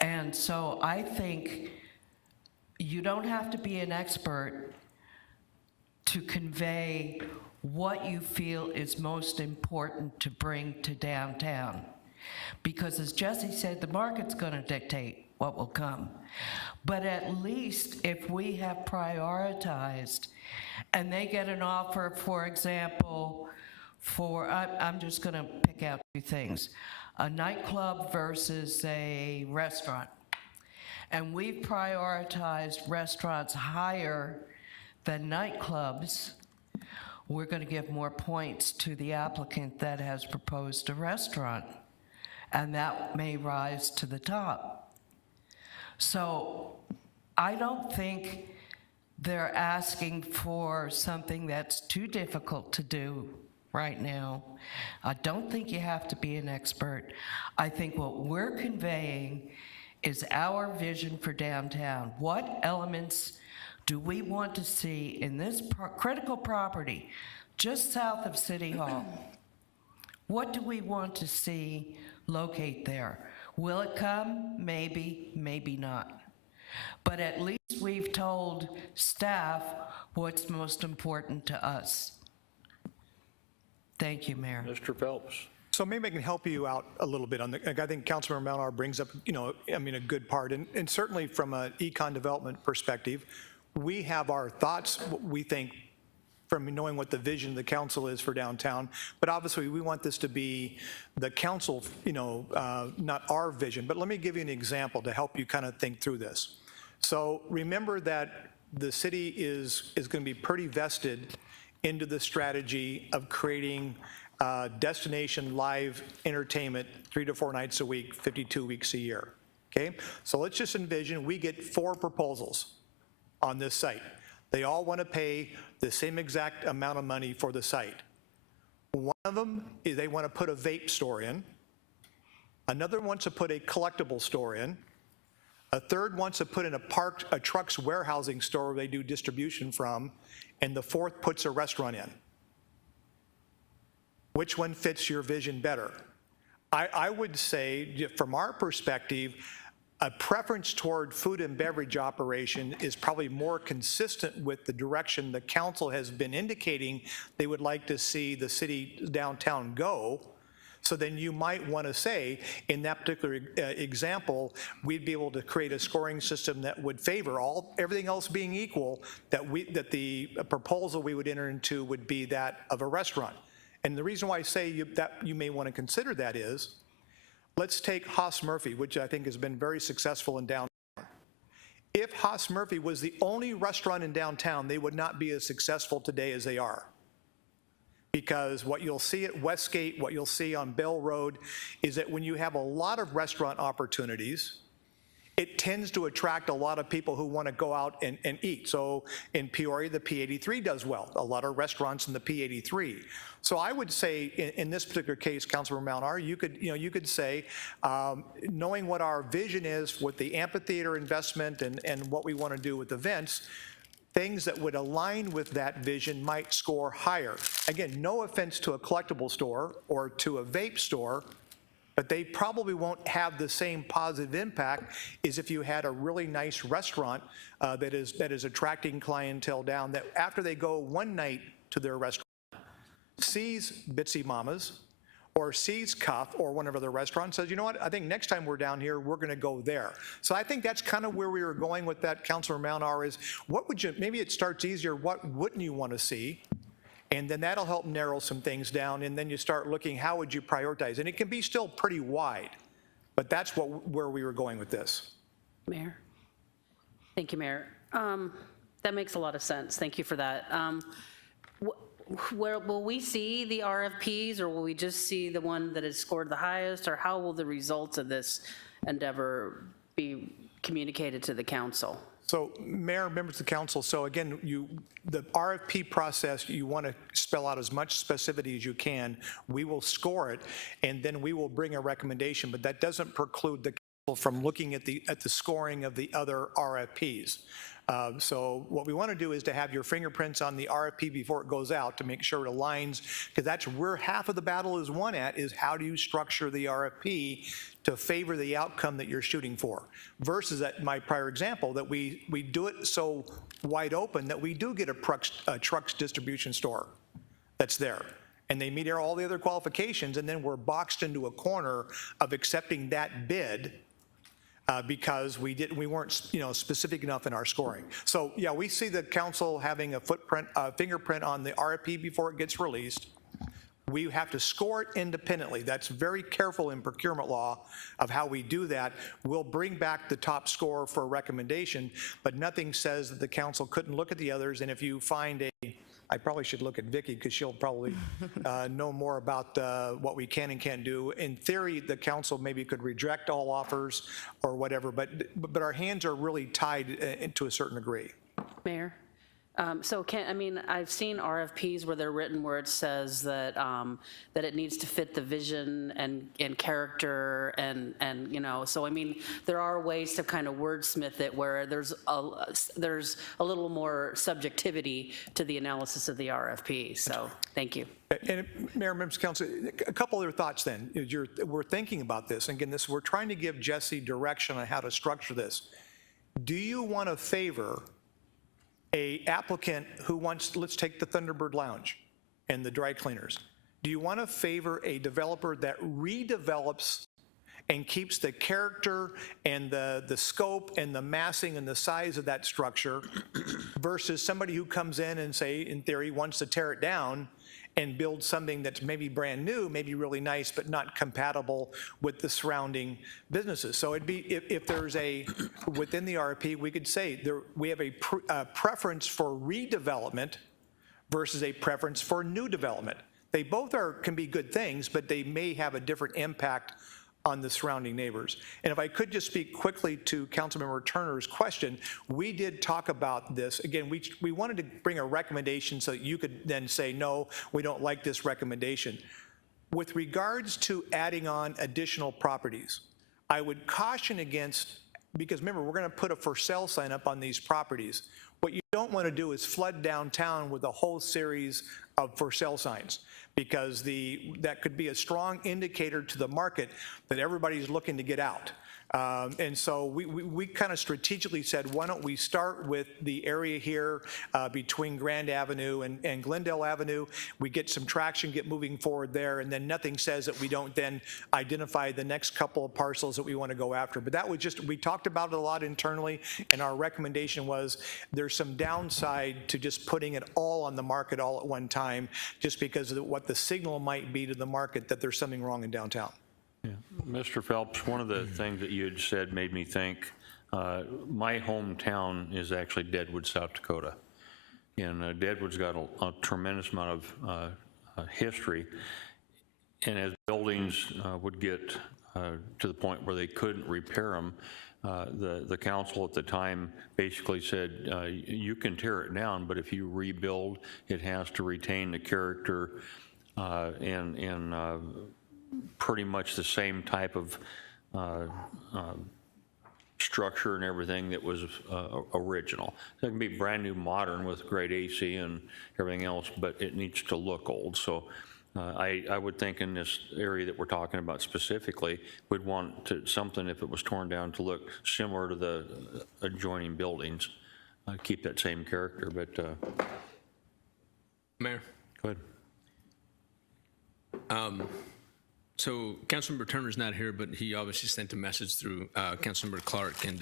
And so I think you don't have to be an expert to convey what you feel is most important to bring to downtown. Because as Jesse said, the market's going to dictate what will come. But at least if we have prioritized and they get an offer, for example, for, I'm just going to pick out two things, a nightclub versus a restaurant. And we've prioritized restaurants higher than nightclubs, we're going to give more points to the applicant that has proposed a restaurant, and that may rise to the top. So I don't think they're asking for something that's too difficult to do right now. I don't think you have to be an expert. I think what we're conveying is our vision for downtown. What elements do we want to see in this critical property just south of City Hall? What do we want to see locate there? Will it come? Maybe, maybe not. But at least we've told staff what's most important to us. Thank you, Mayor. Mr. Phelps. So maybe I can help you out a little bit on the, I think Councilmember Malnar brings up, you know, I mean, a good part. And certainly from an econ development perspective, we have our thoughts, we think, from knowing what the vision of the council is for downtown, but obviously we want this to be the council, you know, not our vision. But let me give you an example to help you kind of think through this. So remember that the city is going to be pretty vested into the strategy of creating destination live entertainment 3 to 4 nights a week, 52 weeks a year, okay? So let's just envision we get 4 proposals on this site. They all want to pay the same exact amount of money for the site. One of them is they want to put a vape store in. Another wants to put a collectible store in. A third wants to put in a trucks warehousing store where they do distribution from. and the fourth puts a restaurant in. Which one fits your vision better? I would say, from our perspective, a preference toward food and beverage operation is probably more consistent with the direction the council has been indicating they would like to see the city downtown go. So then you might want to say, in that particular example, we'd be able to create a scoring system that would favor everything else being equal, that the proposal we would enter into would be that of a restaurant. And the reason why I say that you may want to consider that is, let's take Haas Murphy, which I think has been very successful in downtown. If Haas Murphy was the only restaurant in downtown, they would not be as successful today as they are. Because what you'll see at Westgate, what you'll see on Bell Road, is that when you have a lot of restaurant opportunities, it tends to attract a lot of people who want to go out and eat. So in Peoria, the P83 does well. A lot of restaurants in the P83. So I would say in this particular case, Councilmember Malnar, you could say, knowing what our vision is with the amphitheater investment and what we want to do with events, things that would align with that vision might score higher. Again, no offense to a collectible store or to a vape store, but they probably won't have the same positive impact as if you had a really nice restaurant that is attracting clientele down, that after they go one night to their restaurant, sees Bitsy Mamas or sees Cuff or one of the restaurants, says, you know what, I think next time we're down here, we're going to go there. So I think that's kind of where we were going with that, Councilor Malnar, is what would you, maybe it starts easier, what wouldn't you want to see? And then that'll help narrow some things down, and then you start looking, how would you prioritize? And it can be still pretty wide, but that's where we were going with this. Mayor? Thank you, Mayor. That makes a lot of sense. Thank you for that. Where will we see the RFPs, or will we just see the one that has scored the highest, or how will the results of this endeavor be communicated to the council? So, Mayor, members of the council, so again, the RFP process, you want to spell out as much specificity as you can. We will score it, and then we will bring a recommendation, but that doesn't preclude the council from looking at the scoring of the other RFPs. So what we want to do is to have your fingerprints on the RFP before it goes out to make sure it aligns, because that's where half of the battle is won at, is how do you structure the RFP to favor the outcome that you're shooting for, versus at my prior example that we do it so wide open that we do get a trucks distribution store that's there, and they meet all the other qualifications, and then we're boxed into a corner of accepting that bid because we weren't specific enough in our scoring. So yeah, we see the council having a fingerprint on the RFP before it gets released. We have to score it independently. That's very careful in procurement law of how we do that. We'll bring back the top score for a recommendation, but nothing says that the council couldn't look at the others, and if you find I probably should look at Vicki because she'll probably know more about what we can and can't do. In theory, the council maybe could reject all offers or whatever, but our hands are really tied to a certain degree. Mayor? I've seen RFPs where they're written where it says that that it needs to fit the vision and character and so I mean there are ways to kind of wordsmith it where there's a little more subjectivity to the analysis of the RFP. So thank you. And Mayor, members of council, a couple other thoughts then. We're thinking about this, and again, we're trying to give Jesse direction on how to structure this. Do you want to favor a applicant who wants, let's take the Thunderbird Lounge and the dry cleaners. Do you want to favor a developer that redevelops and keeps the character and the scope and the massing and the size of that structure versus somebody who comes in and, say, in theory, wants to tear it down and build something that's maybe brand new, maybe really nice, but not compatible with the surrounding businesses? So it'd be, if there's within the RFP, we could say we have a preference for redevelopment versus a preference for new development. They both can be good things, but they may have a different impact on the surrounding neighbors. And if I could just speak quickly to Councilmember Turner's question, we did talk about this. Again, we wanted to bring a recommendation so that you could then say, no, we don't like this recommendation. With regards to adding on additional properties, I would caution against, because remember, we're going to put a for sale sign up on these properties. What you don't want to do is flood downtown with a whole series of for sale signs, because that could be a strong indicator to the market that everybody's looking to get out. And so we kind of strategically said, why don't we start with the area here between Grand Avenue and Glendale Avenue. We get some traction, get moving forward there, and then nothing says that we don't then identify the next couple of parcels that we want to go after. But that was just, we talked about it a lot internally, and our recommendation was there's some downside to just putting it all on the market all at one time, just because of what the signal might be to the market that there's something wrong in downtown. Yeah. Mr. Phelps, one of the things that you had said made me think, my hometown is actually Deadwood, South Dakota. And Deadwood's got a tremendous amount of history. And as buildings would get to the point where they couldn't repair them, the council at the time basically said, you can tear it down, but if you rebuild, it has to retain the character and pretty much the same type of structure and everything that was original. It can be brand new modern with great AC and everything else, but it needs to look old. So I would think in this area that we're talking about specifically, we'd want something, if it was torn down, to look similar to the adjoining buildings, keep that same character. But Mayor. Go ahead. So Councilmember Turner's not here, but he obviously sent a message through Councilmember Clark, and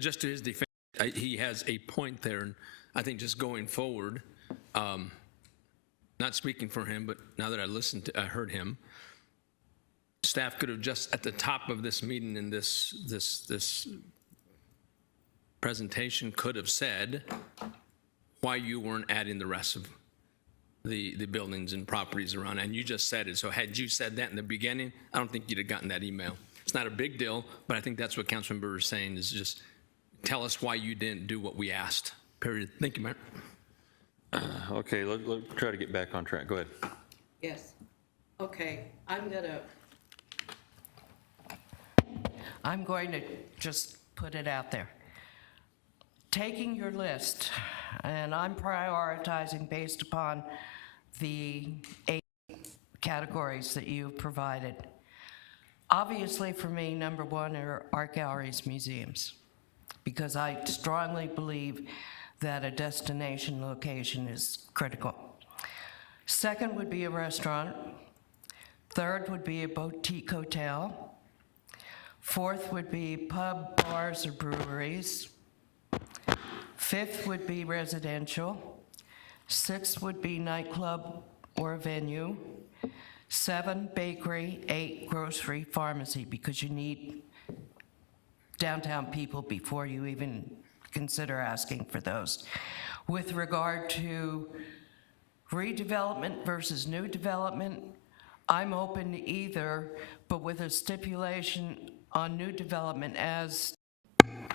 just to his defense, he has a point there, and I think just going forward, not speaking for him, but now that I heard him, staff could have just at the top of this meeting in this presentation could have said why you weren't adding the rest of the buildings and properties around, and you just said it. So had you said that in the beginning, I don't think you'd have gotten that email. It's not a big deal, but I think that's what Councilmember is saying, is just tell us why you didn't do what we asked, period. Thank you, Mayor. Okay, let's try to get back on track. Go ahead. Yes. Okay, I'm going to just put it out there. Taking your list, and I'm prioritizing based upon the 8 categories that you've provided. Obviously, for me, number 1 are art galleries, museums, because I strongly believe that a destination location is critical. Second would be a restaurant. Third would be a boutique hotel. Fourth would be pub, bars, or breweries. Fifth would be residential. Sixth would be nightclub or a venue. 7, bakery. 8, grocery, pharmacy, because you need downtown people before you even consider asking for those. With regard to redevelopment versus new development, I'm open to either, but with a stipulation on new development as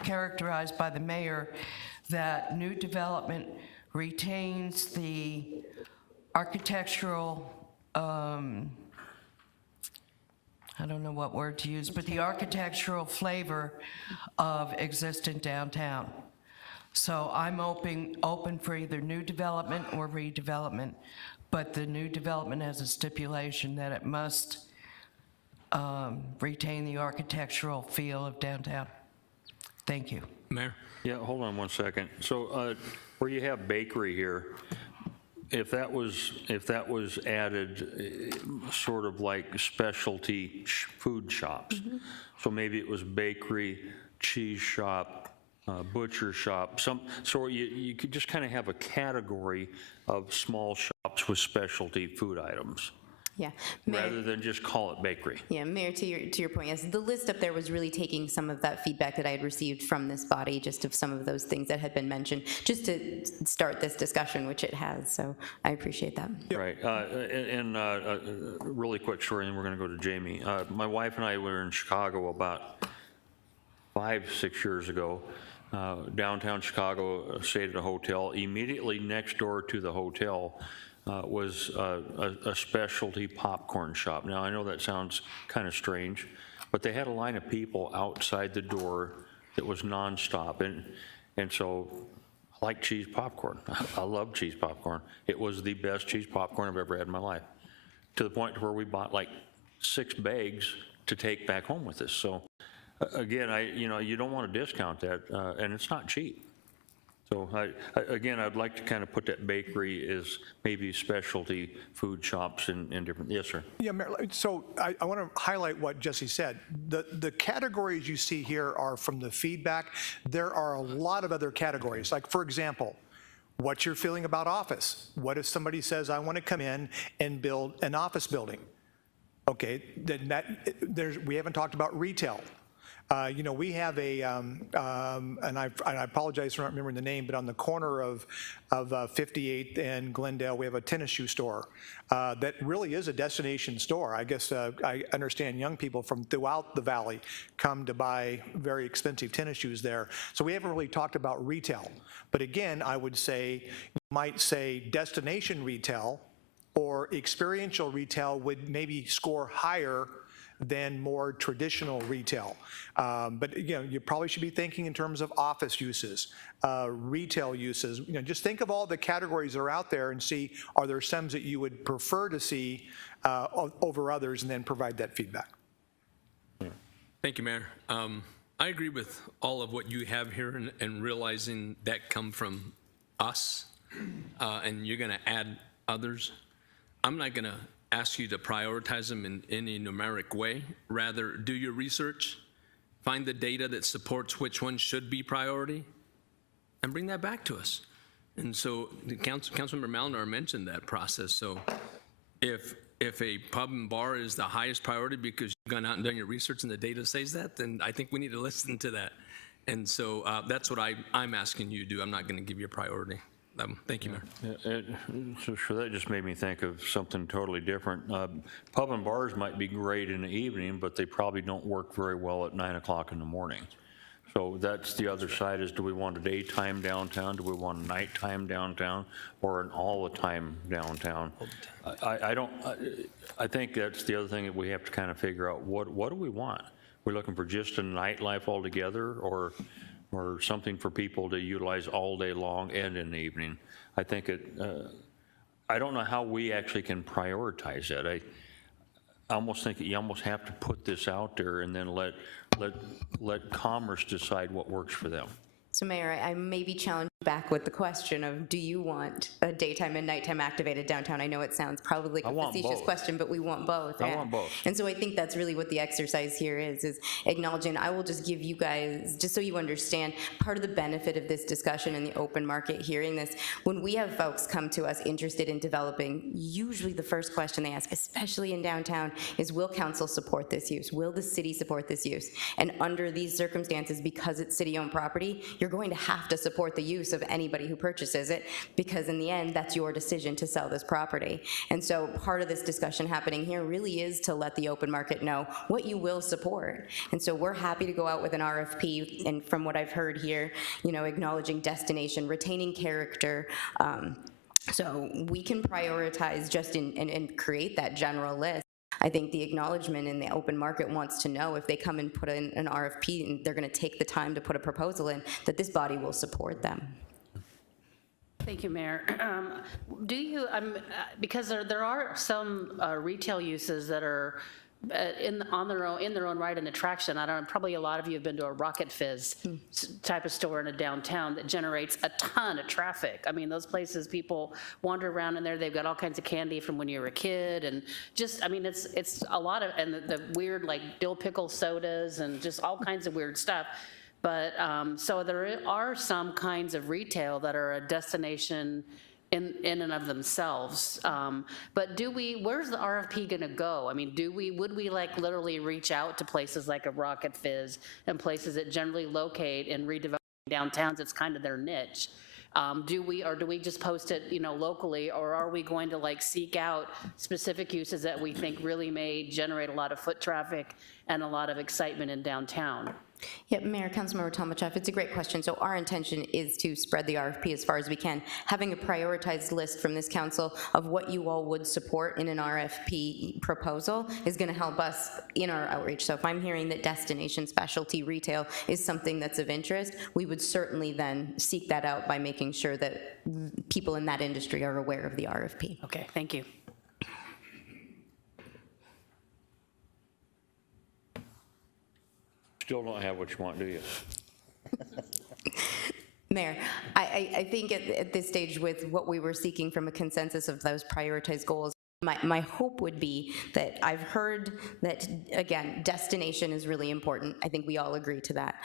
characterized by the mayor, that new development retains the architectural, I don't know what word to use, but the architectural flavor of existing downtown. So I'm open for either new development or redevelopment, but the new development has a stipulation that it must retain the architectural feel of downtown. Thank you. Mayor? Yeah, hold on one second. So where you have bakery here, if that was added sort of like specialty food shops, so maybe it was bakery, cheese shop, butcher shop, so you could just kind of have a category of small shops with specialty food items. Yeah. Mayor, rather than just call it bakery. Yeah, Mayor, to your point, yes, the list up there was really taking some of that feedback that I had received from this body, just of some of those things that had been mentioned, just to start this discussion, which it has, so I appreciate that. Right, and really quick story, and we're gonna go to Jamie. My wife and I were in Chicago about 5-6 years ago, downtown Chicago, stayed at a hotel. Immediately next door to the hotel was a specialty popcorn shop. Now, I know that sounds kind of strange, but they had a line of people outside the door that was nonstop. And so I like cheese popcorn. I love cheese popcorn. It was the best cheese popcorn I've ever had in my life, to the point where we bought like 6 bags to take back home with us. So again, you don't want to discount that, and it's not cheap. So again, I'd like to kind of put that bakery as maybe specialty food shops in different, yes, sir. Yeah, Mayor, so I want to highlight what Jesse said. The categories you see here are from the feedback. There are a lot of other categories. Like, for example, what's your feeling about office? What if somebody says, I want to come in and build an office building? Okay, then we haven't talked about retail. We have a, and I apologize for not remembering the name, but on the corner of 58th and Glendale, we have a tennis shoe store that really is a destination store. I guess I understand young people from throughout the valley come to buy very expensive tennis shoes there. So we haven't really talked about retail. But again, I would say, you might say destination retail or experiential retail would maybe score higher than more traditional retail. But you probably should be thinking in terms of office uses, retail uses. Just think of all the categories that are out there and see, are there some that you would prefer to see over others, and then provide that feedback. Thank you, Mayor. I agree with all of what you have here, and realizing that come from us, and you're gonna add others. I'm not gonna ask you to prioritize them in any numeric way. Rather, do your research, find the data that supports which one should be priority, and bring that back to us. And so the Councilmember Malnar mentioned that process. So if a pub and bar is the highest priority because you've gone out and done your research and the data says that, then I think we need to listen to that. And so that's what I'm asking you to do. I'm not going to give you a priority. Thank you, Mayor. So that just made me think of something totally different. Pub and bars might be great in the evening, but they probably don't work very well at 9 o'clock in the morning. So that's the other side, is do we want a daytime downtown? Do we want a nighttime downtown, or an all the time downtown? I think that's the other thing that we have to kind of figure out. What do we want? We're looking for just a nightlife altogether, or something for people to utilize all day long and in the evening. I think I don't know how we actually can prioritize that. I almost think that you almost have to put this out there and then let commerce decide what works for them. So Mayor, I may be challenged back with the question of, do you want a daytime and nighttime activated downtown? I know it sounds probably like a facetious question, but we want both. I want both. And so I think that's really what the exercise here is acknowledging. I will just give you guys, just so you understand, part of the benefit of this discussion in the open market, hearing this, when we have folks come to us interested in developing, usually the first question they ask, especially in downtown, is will council support this use? Will the city support this use? And under these circumstances, because it's city-owned property, you're going to have to support the use of anybody who purchases it, because in the end, that's your decision to sell this property. And so part of this discussion happening here really is to let the open market know what you will support. And so we're happy to go out with an RFP, and from what I've heard here, acknowledging destination, retaining character, so we can prioritize just and create that general list. I think the acknowledgement in the open market wants to know, if they come and put in an RFP and they're going to take the time to put a proposal in, that this body will support them. Thank you, Mayor. Do you, because there are some retail uses that are in their own right an attraction. Probably a lot of you have been to a Rocket Fizz type of store in a downtown that generates a ton of traffic. I mean, those places, people wander around in there. They've got all kinds of candy from when you were a kid, and just, I mean, it's a lot of, and the weird like dill pickle sodas and just all kinds of weird stuff. But so there are some kinds of retail that are a destination in and of themselves. But where's the RFP gonna go? I mean, would we like literally reach out to places like a Rocket Fizz and places that generally locate in redeveloping downtowns? It's kind of their niche. Do we just post it, locally, or are we going to like seek out specific uses that we think really may generate a lot of foot traffic and a lot of excitement in downtown? Yeah, Mayor, Councilmember Tomachev, it's a great question. So our intention is to spread the RFP as far as we can. Having a prioritized list from this council of what you all would support in an RFP proposal is going to help us in our outreach. So if I'm hearing that destination specialty retail is something that's of interest, we would certainly then seek that out by making sure that people in that industry are aware of the RFP. Okay, thank you. Still don't have what you want, do you? Mayor, I think at this stage with what we were seeking from a consensus of those prioritized goals, my hope would be that I've heard that, again, destination is really important. I think we all agree to that.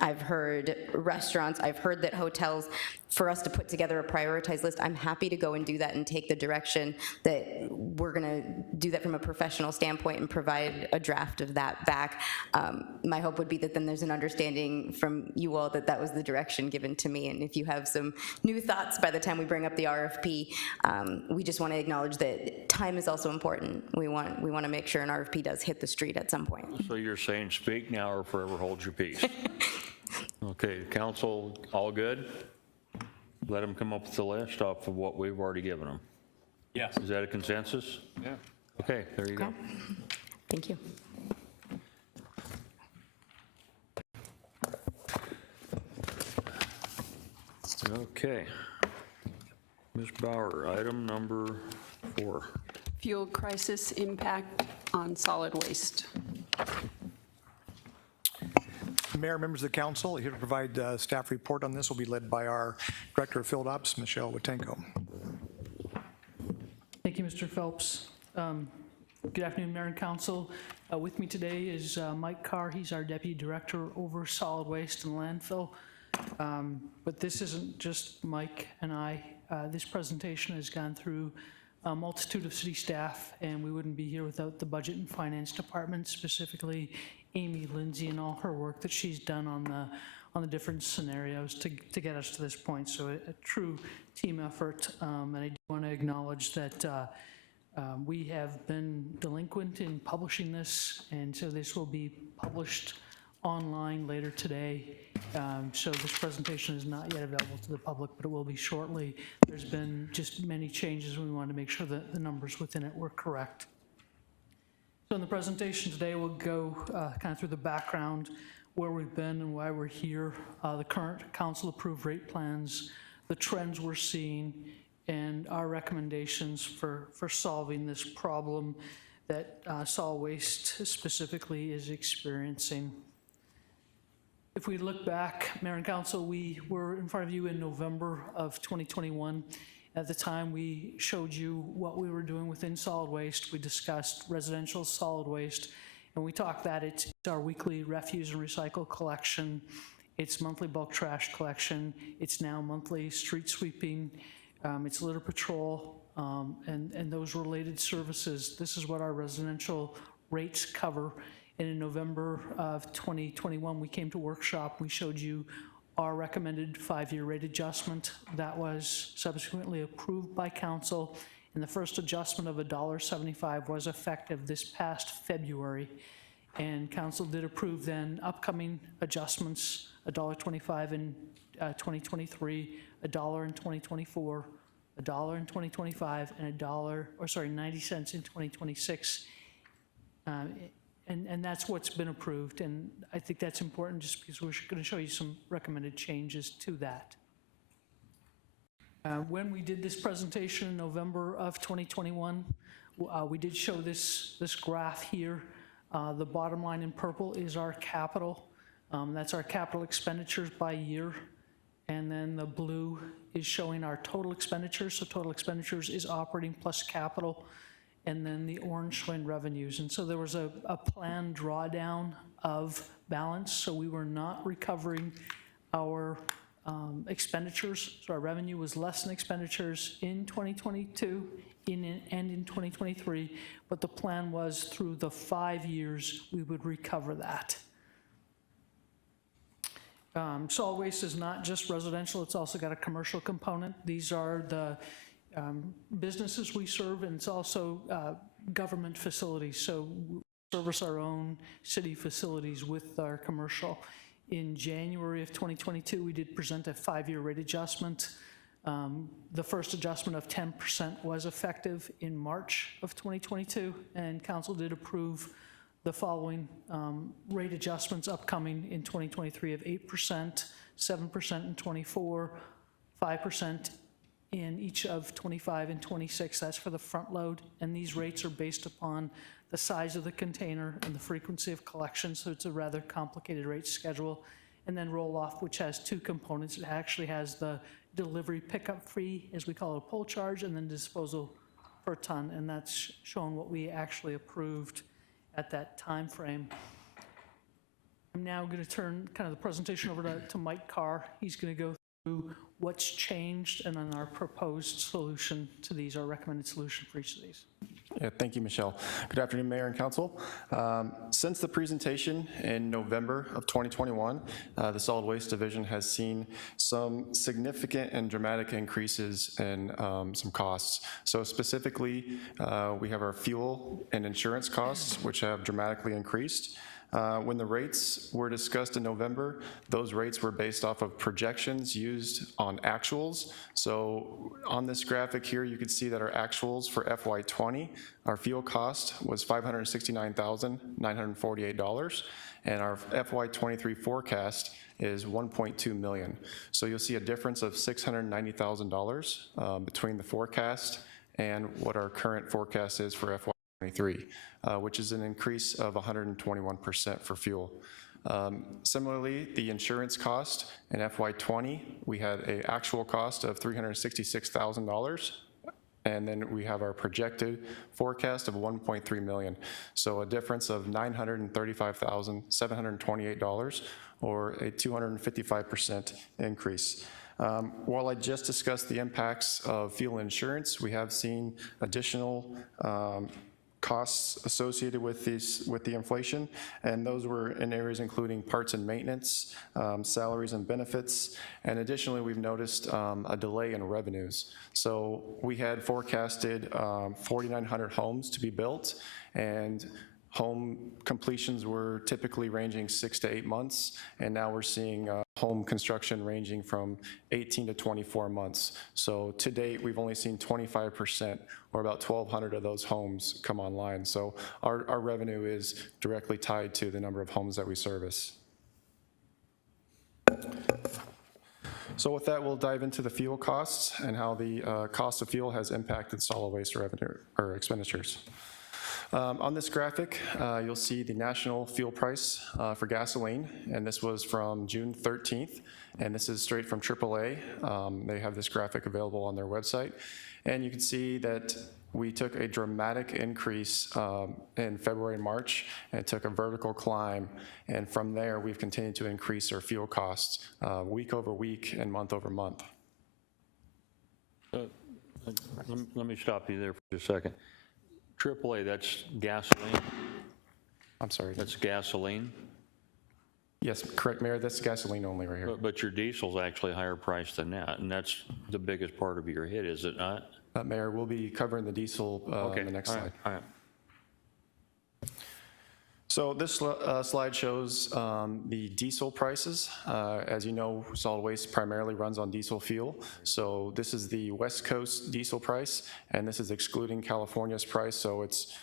I've heard restaurants, I've heard that hotels, for us to put together a prioritized list, I'm happy to go and do that and take the direction that we're gonna do that from a professional standpoint and provide a draft of that back. My hope would be that then there's an understanding from you all that that was the direction given to me, and if you have some new thoughts by the time we bring up the RFP, we just want to acknowledge that time is also important. We want to make sure an RFP does hit the street at some point. So you're saying speak now or forever hold your peace. Okay, council, all good? Let them come up with the list off of what we've already given them. Yes. Is that a consensus? Yeah. Okay, there you go. Thank you. Okay. Ms. Bauer, item number 4. Fuel crisis impact on solid waste. Mayor, members of the council, here to provide staff report on this will be led by our Director of Field Ops, Michelle Watenko. Thank you, Mr. Phelps. Good afternoon, Mayor and Council. With me today is Mike Carr. He's our Deputy Director over solid waste and landfill. But this isn't just Mike and I. This presentation has gone through a multitude of city staff, and we wouldn't be here without the Budget and Finance Department, specifically Amy Lindsay and all her work that she's done on the different scenarios to get us to this point. So a true team effort, and I do want to acknowledge that we have been delinquent in publishing this, and so this will be published online later today. So this presentation is not yet available to the public, but it will be shortly. There's been just many changes, and we wanted to make sure that the numbers within it were correct. So in the presentation today, we'll go kind of through the background, where we've been and why we're here, the current council-approved rate plans, the trends we're seeing, and our recommendations for solving this problem that solid waste specifically is experiencing. If we look back, Mayor and Council, we were in front of you in November of 2021. At the time, we showed you what we were doing within solid waste. We discussed residential solid waste, and we talked that it's our weekly refuse and recycle collection, it's monthly bulk trash collection, it's now monthly street sweeping, it's litter patrol, and those related services. This is what our residential rates cover. And in November of 2021, we came to workshop. We showed you our recommended 5-year rate adjustment that was subsequently approved by council. And the first adjustment of $1.75 was effective this past February. And council did approve then upcoming adjustments, $1.25 in 2023, $1 in 2024, $1 in 2025, and $90 cents in 2026. And that's what's been approved, and I think that's important just because we're going to show you some recommended changes to that. When we did this presentation in November of 2021, we did show this graph here. The bottom line in purple is our capital. That's our capital expenditures by year. And then the blue is showing our total expenditures. So total expenditures is operating plus capital. And then the orange showing revenues. And so there was a planned drawdown of balance, so we were not recovering our expenditures. So our revenue was less than expenditures in 2022 and in 2023, but the plan was through the 5 years we would recover that. Solid waste is not just residential, it's also got a commercial component. These are the businesses we serve, and it's also government facilities. So service our own city facilities with our commercial. In January of 2022, we did present a 5-year rate adjustment. The first adjustment of 10% was effective in March of 2022, and council did approve the following rate adjustments upcoming in 2023 of 8%, 7% in 24, 5% in each of 25 and 26. That's for the front load, and these rates are based upon the size of the container and the frequency of collection, so it's a rather complicated rate schedule. And then roll off, which has 2 components. It actually has the delivery pickup fee, as we call it, a pull charge, and then disposal per ton, and that's showing what we actually approved at that time frame. I'm now going to turn kind of the presentation over to Mike Carr. He's going to go through what's changed and then our proposed solution to these, our recommended solution for each of these. Yeah, thank you, Michelle. Good afternoon, Mayor and Council. Since the presentation in November of 2021, the Solid Waste Division has seen some significant and dramatic increases in some costs. So specifically, we have our fuel and insurance costs, which have dramatically increased. When the rates were discussed in November, those rates were based off of projections used on actuals. So on this graphic here, you can see that our actuals for FY20, our fuel cost was $569,948, and our FY23 forecast is $1.2 million. So you'll see a difference of $690,000 between the forecast and what our current forecast is for FY23, which is an increase of 121% for fuel. Similarly, the insurance cost in FY20, we had an actual cost of $366,000, and then we have our projected forecast of $1.3 million. So a difference of $935,728, or a 255% increase. While I just discussed the impacts of fuel insurance, we have seen additional costs associated with the inflation, and those were in areas including parts and maintenance, salaries and benefits, and additionally we've noticed a delay in revenues. So we had forecasted 4,900 homes to be built, and home completions were typically ranging 6 to 8 months, and now we're seeing home construction ranging from 18 to 24 months. So to date, we've only seen 25%, or about 1,200 of those homes come online. So our revenue is directly tied to the number of homes that we service. So with that, we'll dive into the fuel costs and how the cost of fuel has impacted solid waste revenue or expenditures. On this graphic, you'll see the national fuel price for gasoline, and this was from June 13th, and this is straight from AAA. They have this graphic available on their website, and you can see that we took a dramatic increase in February and March, and took a vertical climb, and from there we've continued to increase our fuel costs week over week and month over month. Let me stop you there for a second. AAA, that's gasoline? I'm sorry? That's gasoline? Yes, correct, Mayor, that's gasoline only right here. But your diesel's actually higher priced than that, and that's the biggest part of your hit, is it not? Mayor, we'll be covering the diesel okay. on the next slide. All right. So this slide shows the diesel prices. As you know, solid waste primarily runs on diesel fuel. So this is the West Coast diesel price, and this is excluding California's price, so it's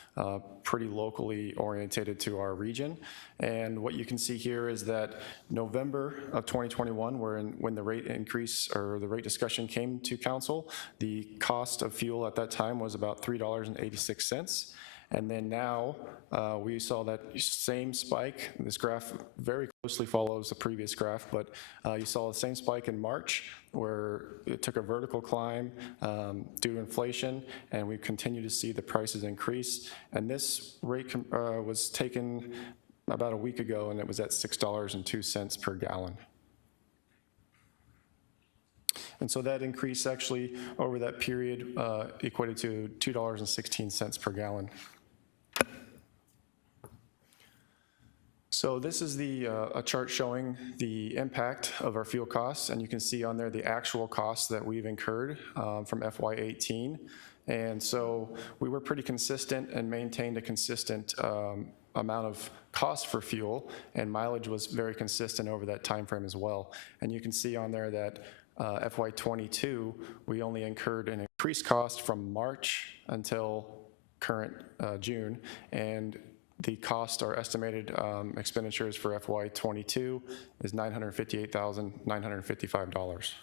pretty locally orientated to our region. And what you can see here is that November of 2021, when the rate increase or the rate discussion came to council, the cost of fuel at that time was about $3.86. And then now we saw that same spike. This graph very closely follows the previous graph, but you saw the same spike in March where it took a vertical climb due to inflation, and we continue to see the prices increase. And this rate was taken about a week ago, and it was at $6.02 per gallon. And so that increase actually over that period equated to $2.16 per gallon. So this is a chart showing the impact of our fuel costs, and you can see on there the actual costs that we've incurred from FY18. And so we were pretty consistent and maintained a consistent amount of cost for fuel, and mileage was very consistent over that time frame as well. And you can see on there that FY22, we only incurred an increased cost from March until current June, and the cost, our estimated expenditures for FY22 is $958,955.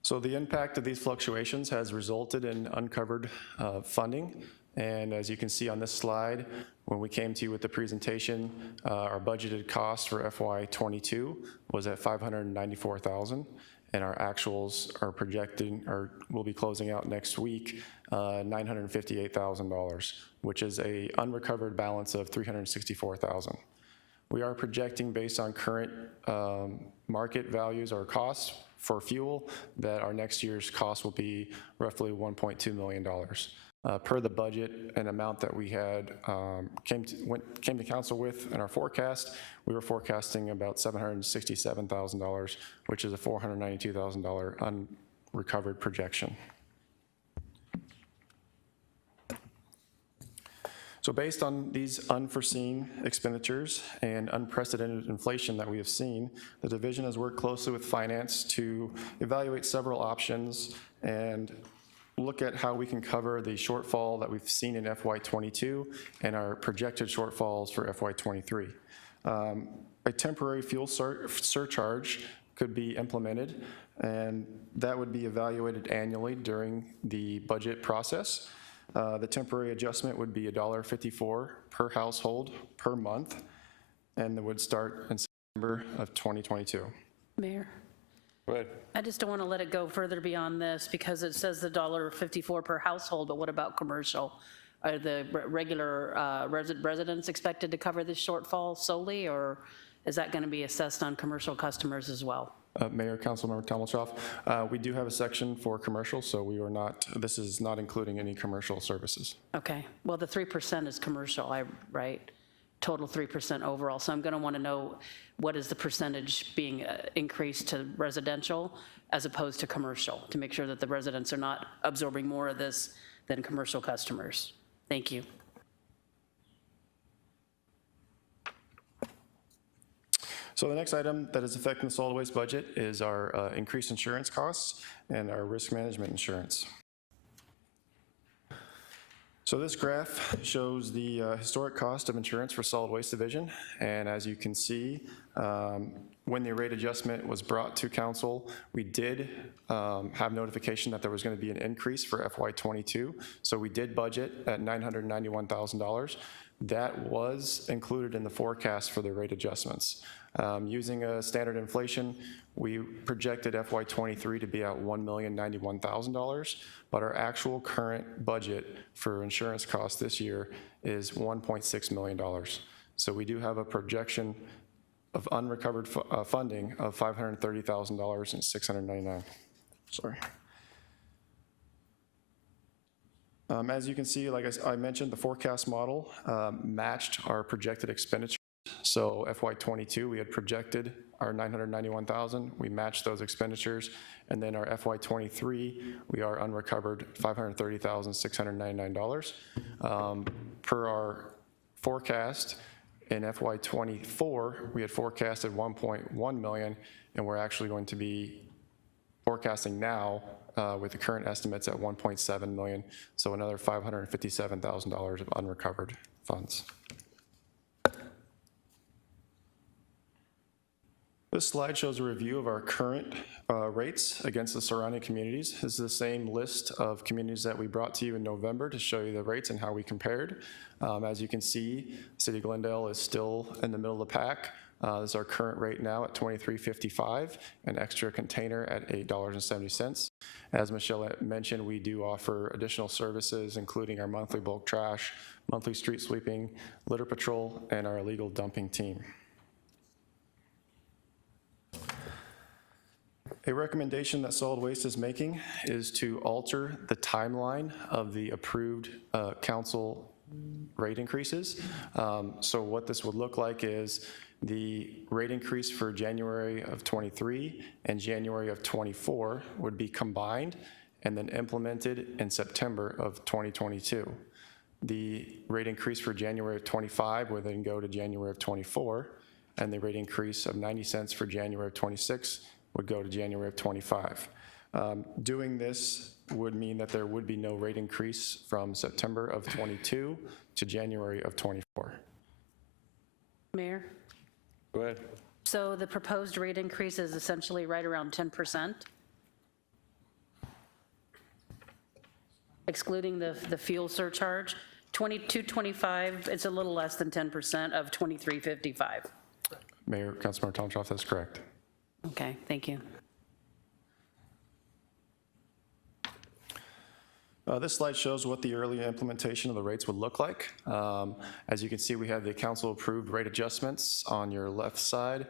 So the impact of these fluctuations has resulted in uncovered funding. And as you can see on this slide, when we came to you with the presentation, our budgeted cost for FY22 was at $594,000, and our actuals are projecting, or will be closing out next week, $958,000, which is a unrecovered balance of $364,000. We are projecting, based on current market values or costs for fuel, that our next year's cost will be roughly $1.2 million. Per the budget and amount that we had came to council with in our forecast, we were forecasting about $767,000, which is a $492,000 unrecovered projection. So based on these unforeseen expenditures and unprecedented inflation that we have seen, the division has worked closely with finance to evaluate several options and look at how we can cover the shortfall that we've seen in FY22 and our projected shortfalls for FY23. A temporary fuel surcharge could be implemented, and that would be evaluated annually during the budget process. The temporary adjustment would be $1.54 per household per month, and it would start in September of 2022. Mayor? Go ahead. I just don't want to let it go further beyond this because it says the $1.54 per household, but what about commercial? Are the regular residents expected to cover this shortfall solely, or is that going to be assessed on commercial customers as well? Mayor, Councilmember Tommelchoff, we do have a section for commercial, so we are not, this is not including any commercial services. Okay, well, the 3% is commercial, right? Total 3% overall, so I'm going to want to know what is the percentage being increased to residential as opposed to commercial, to make sure that the residents are not absorbing more of this than commercial customers. Thank you. So the next item that is affecting the solid waste budget is our increased insurance costs and our risk management insurance. So this graph shows the historic cost of insurance for solid waste division, and as you can see, when the rate adjustment was brought to council, we did have notification that there was going to be an increase for FY22, so we did budget at $991,000. That was included in the forecast for the rate adjustments. Using a standard inflation, we projected FY23 to be at $1,091,000, but our actual current budget for insurance costs this year is $1.6 million. So we do have a projection of unrecovered funding of $530,000 and $699. Sorry. As you can see, like I mentioned, the forecast model matched our projected expenditures. So FY22, we had projected our $991,000. We matched those expenditures. And then our FY23, we are unrecovered $530,699. Per our forecast, in FY24, we had forecasted $1.1 million, and we're actually going to be forecasting now with the current estimates at $1.7 million, so another $557,000 of unrecovered funds. This slide shows a review of our current rates against the surrounding communities. This is the same list of communities that we brought to you in November to show you the rates and how we compared. As you can see, City of Glendale is still in the middle of the pack. This is our current rate now at $23.55, an extra container at $8.70. As Michelle mentioned, we do offer additional services, including our monthly bulk trash, monthly street sweeping, litter patrol, and our illegal dumping team. A recommendation that solid waste is making is to alter the timeline of the approved council rate increases. So what this would look like is the rate increase for January of '23 and January of '24 would be combined, and then implemented in September of 2022. The rate increase for January of 25 would then go to January of 24, and the rate increase of 90 cents for January of 26 would go to January of 25. Doing this would mean that there would be no rate increase from September of 22 to January of 24. Mayor? Go ahead. So the proposed rate increase is essentially right around 10%? Excluding the fuel surcharge, 22.25, it's a little less than 10% of 23.55. Mayor, Councilmember Tomshoff, that's correct. Okay, thank you. This slide shows what the early implementation of the rates would look like. As you can see, we have the council-approved rate adjustments on your left side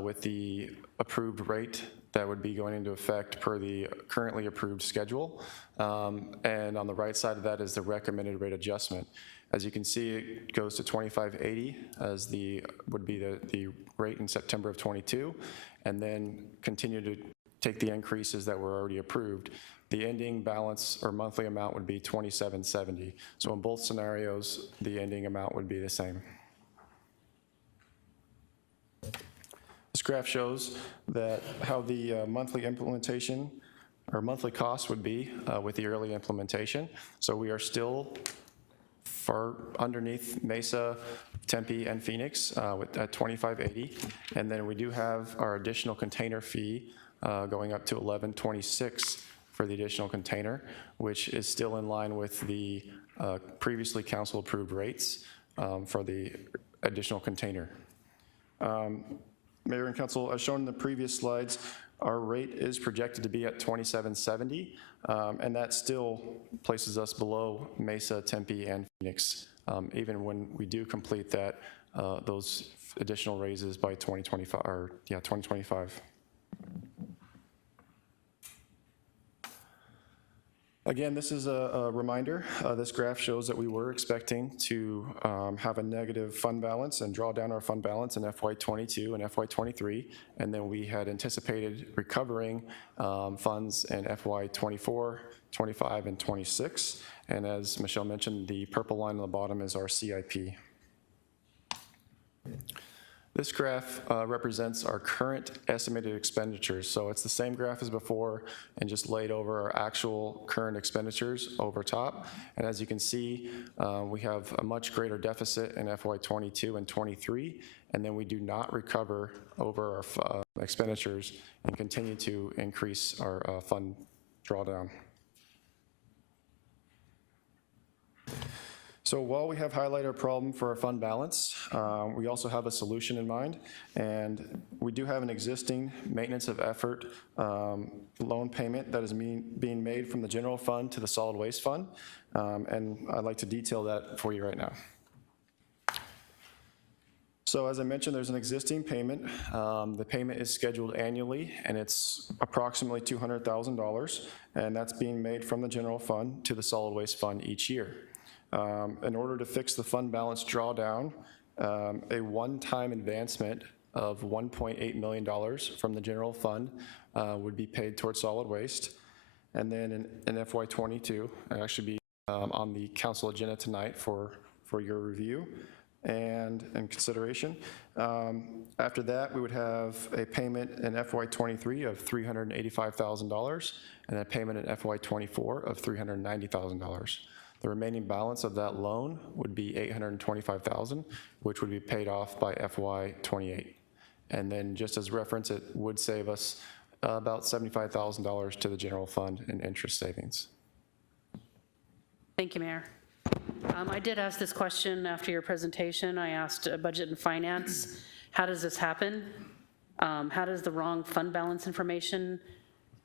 with the approved rate that would be going into effect per the currently approved schedule. And on the right side of that is the recommended rate adjustment. As you can see, it goes to 25.80 as would be the rate in September of 22, and then continue to take the increases that were already approved. The ending balance or monthly amount would be 27.70. So in both scenarios, the ending amount would be the same. This graph shows that how the monthly implementation or monthly cost would be with the early implementation. So we are still far underneath Mesa, Tempe, and Phoenix at 25.80. And then we do have our additional container fee going up to 11.26 for the additional container, which is still in line with the previously council-approved rates for the additional container. Mayor and Council, as shown in the previous slides, our rate is projected to be at 27.70, and that still places us below Mesa, Tempe, and Phoenix, even when we do complete that those additional raises by 2025, or 2025. Again, this is a reminder. This graph shows that we were expecting to have a negative fund balance and draw down our fund balance in FY22 and FY23, and then we had anticipated recovering funds in FY24, 25, and 26. And as Michelle mentioned, the purple line on the bottom is our CIP. This graph represents our current estimated expenditures. So it's the same graph as before and just laid over our actual current expenditures over top. And as you can see, we have a much greater deficit in FY22 and 23, and then we do not recover over our expenditures and continue to increase our fund drawdown. So while we have highlighted a problem for our fund balance, we also have a solution in mind, and we do have an existing maintenance of effort loan payment that is being made from the general fund to the solid waste fund, and I'd like to detail that for you right now. So as I mentioned, there's an existing payment. The payment is scheduled annually, and it's approximately $200,000, and that's being made from the general fund to the solid waste fund each year. In order to fix the fund balance drawdown, a one-time advancement of $1.8 million from the general fund would be paid towards solid waste. And then in FY22, it'll actually be on the council agenda tonight for your review and consideration. After that, we would have a payment in FY23 of $385,000 and a payment in FY24 of $390,000. The remaining balance of that loan would be $825,000, which would be paid off by FY28. And then just as reference, it would save us about $75,000 to the general fund in interest savings. Thank you, Mayor. I did ask this question after your presentation. I asked Budget and Finance, how does this happen? How does the wrong fund balance information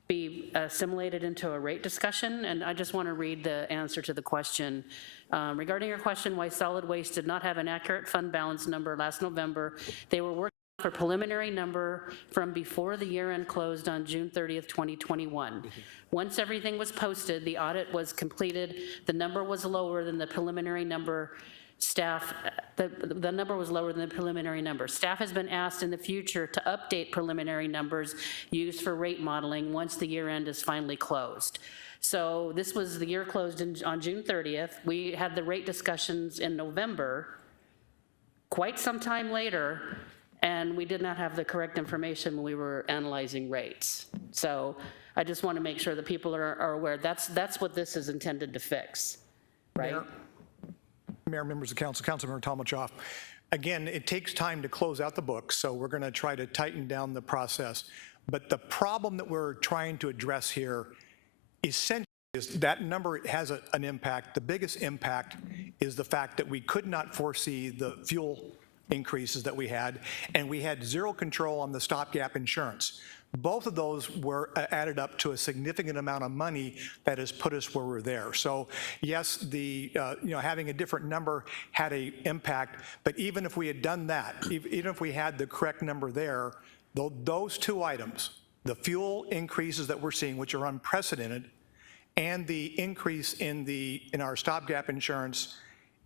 be assimilated into a rate discussion? And I just want to read the answer to the question. Regarding your question why solid waste did not have an accurate fund balance number last November, they were working for preliminary number from before the year end closed on June 30th, 2021. Once everything was posted, the audit was completed, the number was lower than the preliminary number Staff, the number was lower than the preliminary number. Staff has been asked in the future to update preliminary numbers used for rate modeling once the year end is finally closed. So this was the year closed on June 30th. We had the rate discussions in November, quite some time later, and we did not have the correct information when we were analyzing rates. So I just want to make sure that people are aware that's what this is intended to fix, right? Mayor, members of council, Councilmember Tomachoff. Again, it takes time to close out the books, so we're going to try to tighten down the process. But the problem that we're trying to address here essentially is that number has an impact. The biggest impact is the fact that we could not foresee the fuel increases that we had, and we had zero control on the stopgap insurance. Both of those were added up to a significant amount of money that has put us where we're there. So yes, the having a different number had an impact, but even if we had done that, even if we had the correct number there, those two items, the fuel increases that we're seeing, which are unprecedented, and the increase in our stopgap insurance,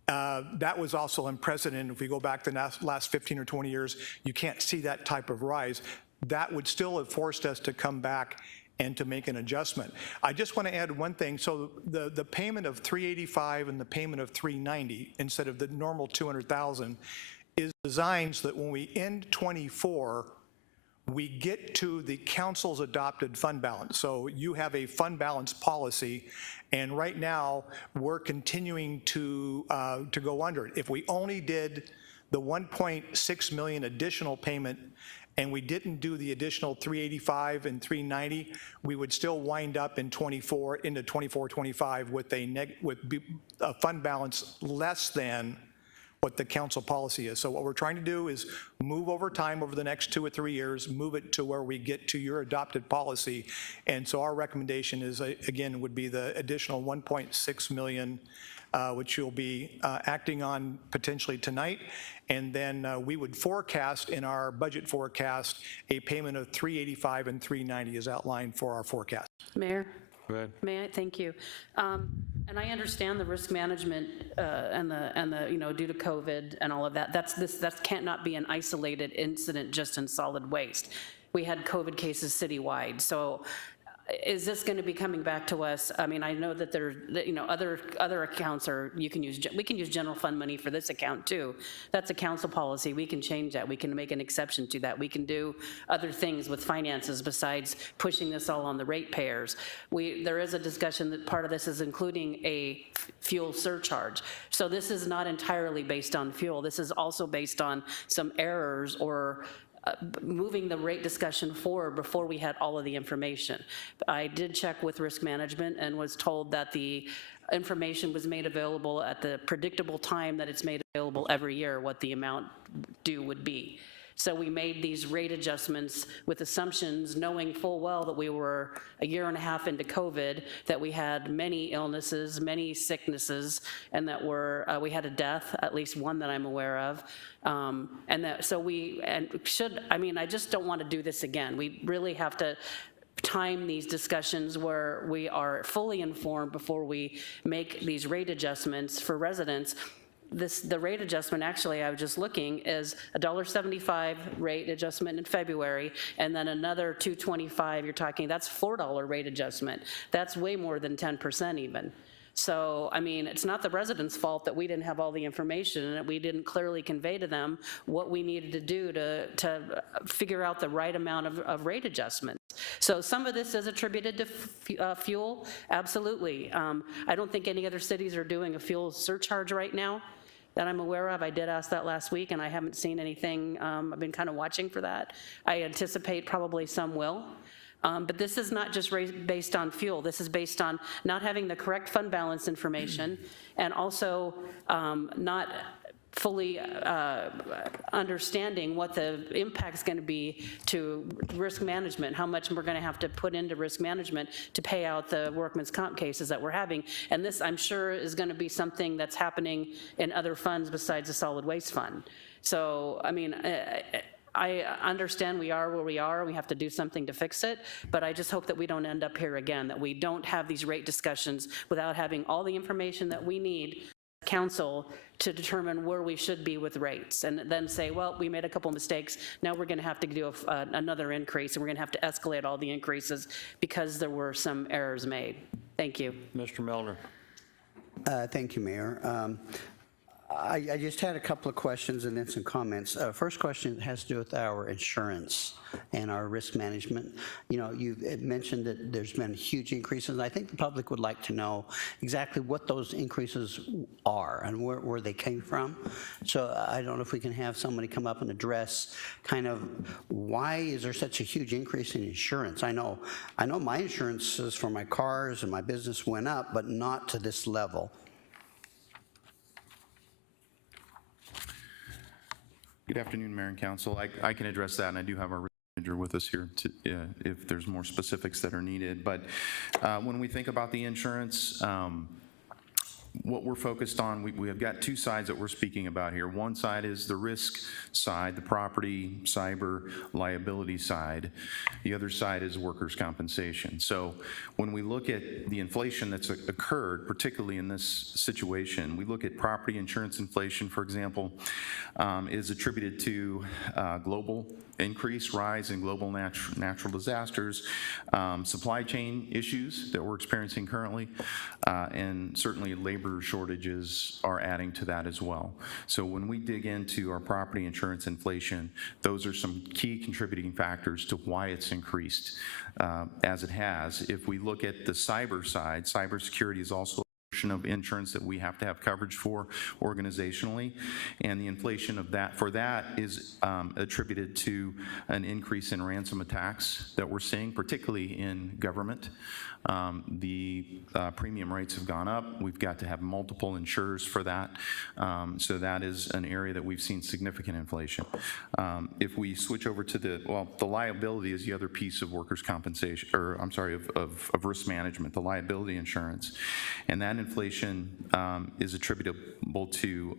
that was also unprecedented. If we go back the last 15 or 20 years, you can't see that type of rise. That would still have forced us to come back and to make an adjustment. I just want to add one thing. So the payment of $385 and the payment of $390 instead of the normal $200,000 is designed so that when we end 24, we get to the council's adopted fund balance. So you have a fund balance policy, and right now we're continuing to go under it. If we only did the 1.6 million additional payment and we didn't do the additional 385 and 390, we would still wind up in 24-25 with a fund balance less than what the council policy is. So what we're trying to do is move over time over the next 2 or 3 years, move it to where we get to your adopted policy. And so our recommendation is, again, would be the additional 1.6 million, which you'll be acting on potentially tonight. And then we would forecast in our budget forecast a payment of 385 and 390 as outlined for our forecast. Mayor? Go ahead. May I? Thank you. And I understand the risk management and the due to COVID and all of that. That cannot be an isolated incident just in solid waste. We had COVID cases citywide. So is this going to be coming back to us? I mean, I know that there, other accounts are, we can use general fund money for this account too. That's a council policy. We can change that. We can make an exception to that. We can do other things with finances besides pushing this all on the ratepayers. There is a discussion that part of this is including a fuel surcharge. So this is not entirely based on fuel. This is also based on some errors or moving the rate discussion forward before we had all of the information. I did check with risk management and was told that the information was made available at the predictable time that it's made available every year, what the amount due would be. So we made these rate adjustments with assumptions, knowing full well that we were a year and a half into COVID, that we had many illnesses, many sicknesses, and that we had a death, at least one that I'm aware of. I just don't want to do this again. We really have to time these discussions where we are fully informed before we make these rate adjustments for residents. The rate adjustment, actually, I was just looking, is a $1.75 rate adjustment in February, and then another $2.25, you're talking, that's $4 rate adjustment. That's way more than 10% even. So, I mean, it's not the residents' fault that we didn't have all the information and that we didn't clearly convey to them what we needed to do to figure out the right amount of rate adjustments. So some of this is attributed to fuel, absolutely. I don't think any other cities are doing a fuel surcharge right now that I'm aware of. I did ask that last week and I haven't seen anything. I've been kind of watching for that. I anticipate probably some will. But this is not just based on fuel. This is based on not having the correct fund balance information and also not fully understanding what the impact's going to be to risk management, how much we're going to have to put into risk management to pay out the workman's comp cases that we're having. And this, I'm sure, is going to be something that's happening in other funds besides the solid waste fund. So, I mean, I understand we are where we are, we have to do something to fix it, but I just hope that we don't end up here again, that we don't have these rate discussions without having all the information that we need council to determine where we should be with rates, and then say, well, we made a couple mistakes, now we're gonna have to do another increase, and we're gonna have to escalate all the increases because there were some errors made. Thank you. Mr. Melner. Thank you, Mayor. I just had a couple of questions and then some comments. First question has to do with our insurance and our risk management. You know, you've mentioned that there's been huge increases, and I think the public would like to know exactly what those increases are and where they came from. So I don't know if we can have somebody come up and address kind of why is there such a huge increase in insurance? I know my insurances for my cars and my business went up, but not to this level. Good afternoon, Mayor and Council. I can address that, and I do have our manager with us here to, if there's more specifics that are needed. But when we think about the insurance, what we're focused on, we have got two sides that we're speaking about here. One side is the risk side, the property, cyber, liability side. The other side is workers' compensation. So when we look at the inflation that's occurred, particularly in this situation, we look at property insurance inflation, for example, is attributed to global rise in global natural disasters, supply chain issues that we're experiencing currently, and certainly labor shortages are adding to that as well. So when we dig into our property insurance inflation, those are some key contributing factors to why it's increased as it has. If we look at the cyber side, cybersecurity is also of insurance that we have to have coverage for organizationally, and the inflation of that is attributed to an increase in ransom attacks that we're seeing, particularly in government. The premium rates have gone up. We've got to have multiple insurers for that. So that is an area that we've seen significant inflation. If we switch over to the liability is the other piece of workers' compensation, or I'm sorry, of risk management, the liability insurance. And that inflation is attributable to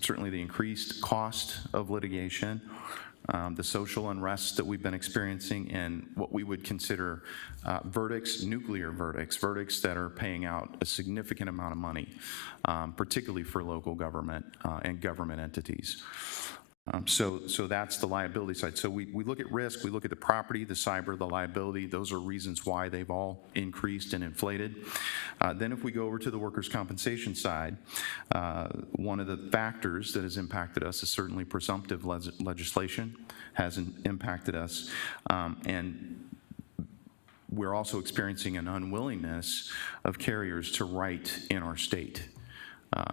certainly the increased cost of litigation, the social unrest that we've been experiencing, and what we would consider nuclear verdicts that are paying out a significant amount of money, particularly for local government and government entities. So that's the liability side. So we look at risk, we look at the property, the cyber, the liability. Those are reasons why they've all increased and inflated. Then if we go over to the workers' compensation side, one of the factors that has impacted us is certainly presumptive legislation has impacted us. And we're also experiencing an unwillingness of carriers to write in our state.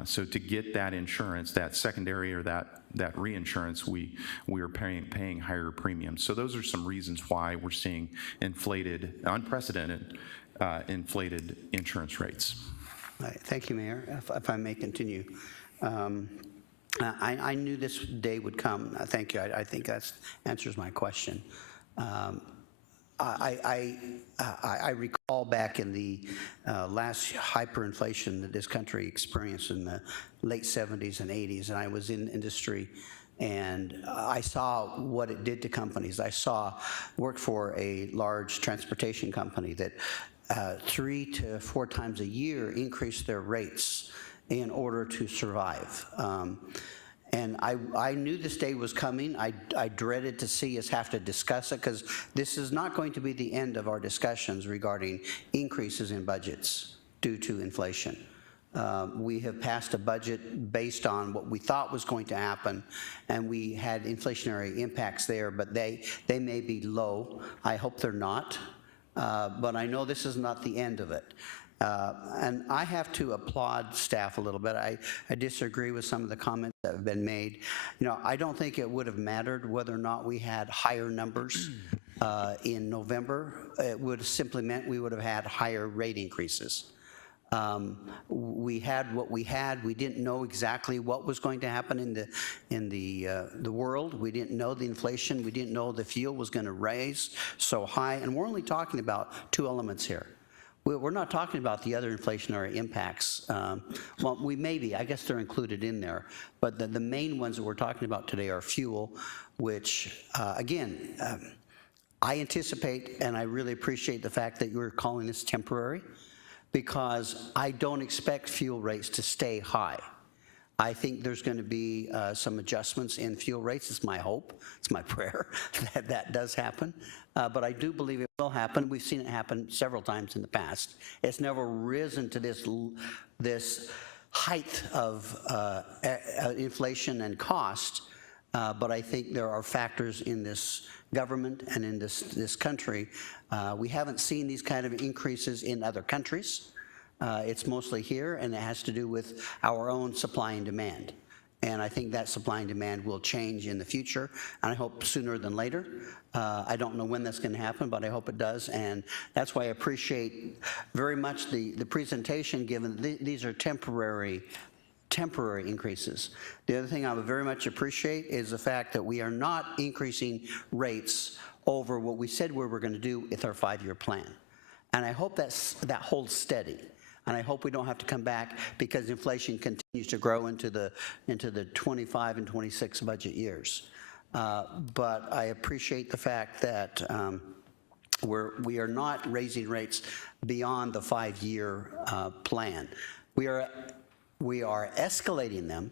So to get that insurance, that secondary or that reinsurance, we are paying higher premiums. So those are some reasons why we're seeing unprecedented inflated insurance rates. All right, thank you, Mayor. If I may continue. I knew this day would come. Thank you. I think that answers my question. I recall back in the last hyperinflation that this country experienced in the late 70s and 80s, and I was in industry, and I saw what it did to companies. I worked for a large transportation company that 3 to 4 times a year increased their rates in order to survive. And I knew this day was coming. I dreaded to see us have to discuss it, because this is not going to be the end of our discussions regarding increases in budgets due to inflation. We have passed a budget based on what we thought was going to happen, and we had inflationary impacts there, but they may be low. I hope they're not, but I know this is not the end of it. And I have to applaud staff a little bit. I disagree with some of the comments that have been made. You know, I don't think it would have mattered whether or not we had higher numbers in November. It would have simply meant we would have had higher rate increases. We had what we had. We didn't know exactly what was going to happen in the world. We didn't know the inflation. We didn't know the fuel was going to raise so high. And we're only talking about 2 elements here. We're not talking about the other inflationary impacts. Well, we may be. I guess they're included in there. But the main ones that we're talking about today are fuel, which, again, I anticipate, and I really appreciate the fact that you're calling this temporary. because I don't expect fuel rates to stay high. I think there's going to be some adjustments in fuel rates. It's my hope, it's my prayer that that does happen. But I do believe it will happen. We've seen it happen several times in the past. It's never risen to this height of inflation and cost, but I think there are factors in this government and in this country. We haven't seen these kind of increases in other countries. It's mostly here, and it has to do with our own supply and demand. And I think that supply and demand will change in the future, and I hope sooner than later. I don't know when that's going to happen, but I hope it does, and that's why I appreciate very much the presentation, given these are temporary increases. The other thing I would very much appreciate is the fact that we are not increasing rates over what we said we were going to do with our 5-year plan. And I hope that holds steady. And I hope we don't have to come back because inflation continues to grow into the 25 and 26 budget years. But I appreciate the fact that we are not raising rates beyond the 5-year plan. We are escalating them,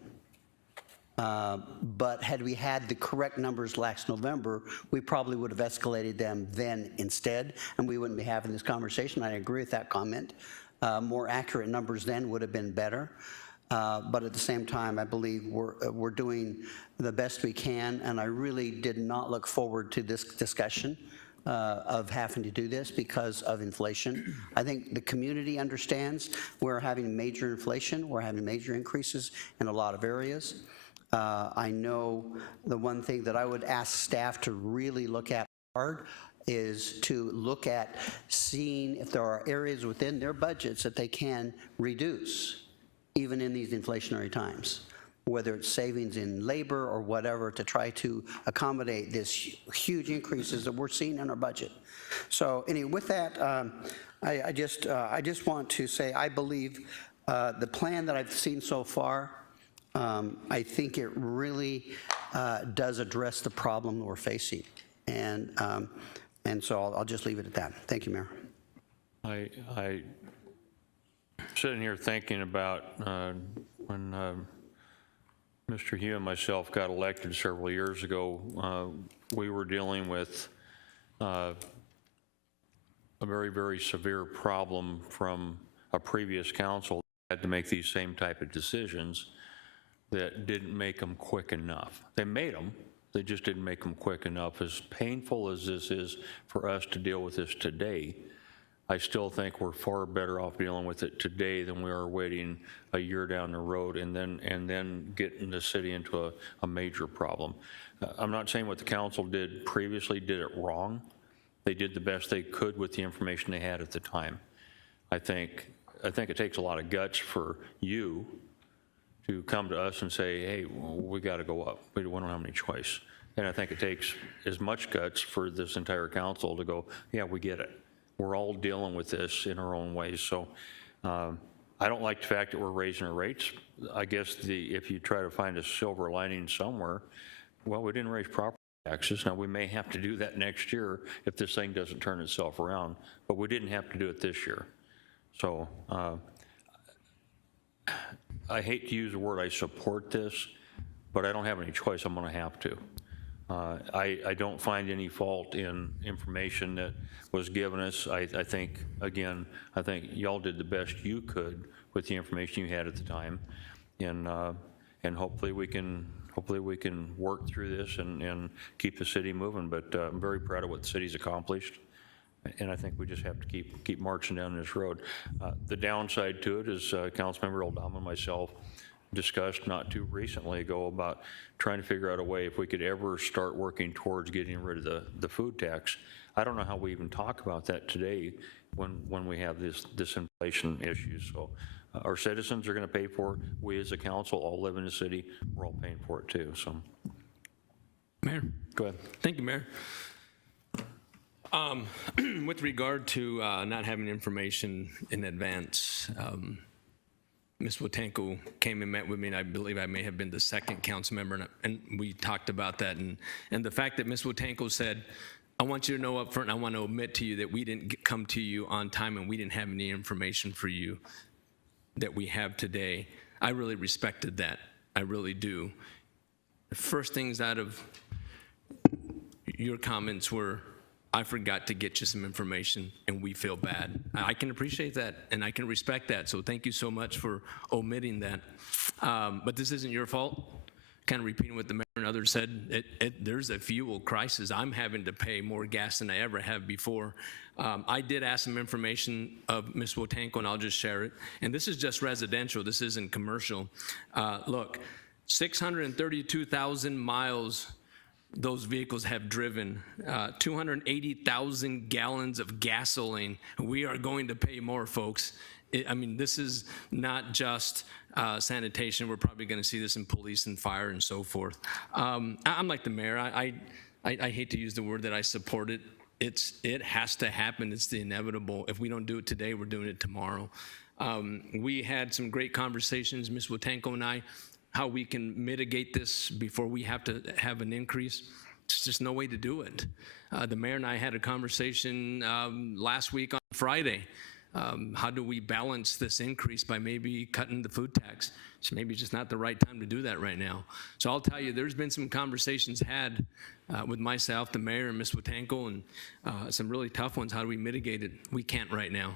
but had we had the correct numbers last November, we probably would have escalated them then instead, and we wouldn't be having this conversation. I agree with that comment. More accurate numbers then would have been better. But at the same time, I believe we're doing the best we can, and I really did not look forward to this discussion of having to do this because of inflation. I think the community understands we're having major inflation, we're having major increases in a lot of areas. I know the one thing that I would ask staff to really look at hard is to look at seeing if there are areas within their budgets that they can reduce, even in these inflationary times, whether it's savings in labor or whatever, to try to accommodate this huge increases that we're seeing in our budget. So anyway, with that, I just want to say I believe the plan that I've seen so far, I think it really does address the problem we're facing. And so I'll just leave it at that. Thank you, Mayor. I sitting here thinking about when Mr. Hugh and myself got elected several years ago, we were dealing with a very, very severe problem from a previous council that had to make these same type of decisions that didn't make them quick enough. They made them. They just didn't make them quick enough. As painful as this is for us to deal with this today, I still think we're far better off dealing with it today than we are waiting a year down the road and then getting the city into a major problem. I'm not saying what the council did previously did it wrong. They did the best they could with the information they had at the time. I think it takes a lot of guts for you to come to us and say, hey, we got to go up. We don't have any choice. And I think it takes as much guts for this entire council to go, yeah, we get it. We're all dealing with this in our own ways. So I don't like the fact that we're raising our rates. I guess if you try to find a silver lining somewhere, well, we didn't raise property taxes. Now, we may have to do that next year if this thing doesn't turn itself around, but we didn't have to do it this year. So I hate to use the word I support this, but I don't have any choice. I'm going to have to. I don't find any fault in information that was given us. I think, again, I think y'all did the best you could with the information you had at the time, and hopefully we can work through this and keep the city moving. But I'm very proud of what the city's accomplished, and I think we just have to keep marching down this road. The downside to it is Councilmember Aldama and myself discussed not too recently ago about trying to figure out a way if we could ever start working towards getting rid of the food tax. I don't know how we even talk about that today when we have this inflation issue. So our citizens are going to pay for it. We as a council all live in the city. We're all paying for it too. So, Mayor. Go ahead. Thank you, Mayor. With regard to not having information in advance, Ms. Watanko came and met with me, and I believe I may have been the second council member, and we talked about that. And the fact that Ms. Watanko said I want you to know up front, I want to admit to you that we didn't come to you on time and we didn't have any information for you that we have today. I really respected that. I really do. The first things out of your comments were, I forgot to get you some information and we feel bad. I can appreciate that and I can respect that, so thank you so much for omitting that. But this isn't your fault. Kind of repeating what the mayor and others said, there's a fuel crisis. I'm having to pay more gas than I ever have before. I did ask some information of Ms. Wotanko, and I'll just share it. And this is just residential, this isn't commercial. Look, 632,000 miles those vehicles have driven, 280,000 gallons of gasoline. We are going to pay more, folks. I mean, this is not just sanitation. We're probably going to see this in police and fire and so forth. I'm like the mayor. I hate to use the word that I support it. It has to happen. It's the inevitable. If we don't do it today, we're doing it tomorrow. We had some great conversations, Ms. Wotanko and I, how we can mitigate this before we have to have an increase. There's just no way to do it. The mayor and I had a conversation last week on Friday. How do we balance this increase by maybe cutting the food tax? It's maybe just not the right time to do that right now. So I'll tell you, there's been some conversations had with myself, the mayor, and Ms. Wotanko, and some really tough ones. How do we mitigate it? We can't right now.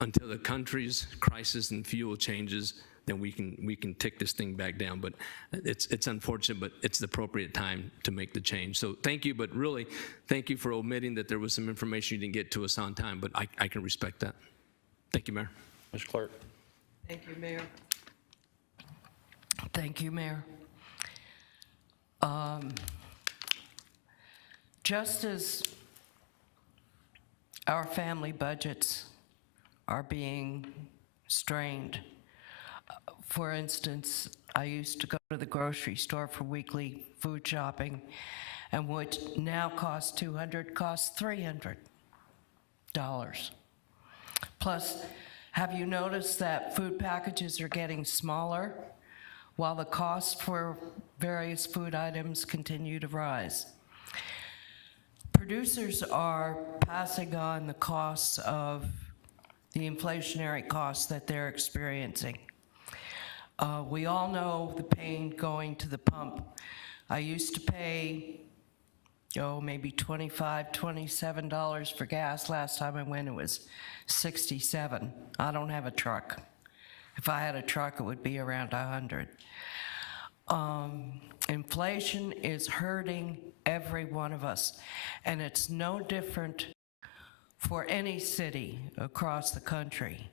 Until the country's crisis and fuel changes, then we can tick this thing back down. But it's unfortunate, but it's the appropriate time to make the change. So thank you, but really, thank you for omitting that there was some information you didn't get to us on time, but I can respect that. Thank you, Mayor. Ms. Clark. Thank you, Mayor. Thank you, Mayor. Just as our family budgets are being strained, for instance, I used to go to the grocery store for weekly food shopping, and what now costs $200 costs $300. Plus, have you noticed that food packages are getting smaller while the cost for various food items continue to rise? Producers are passing on the costs of the inflationary costs that they're experiencing. We all know the pain going to the pump. I used to pay, maybe $25, $27 for gas. Last time I went, it was $67. I don't have a truck. If I had a truck, it would be around $100. Inflation is hurting every one of us, and it's no different for any city across the country.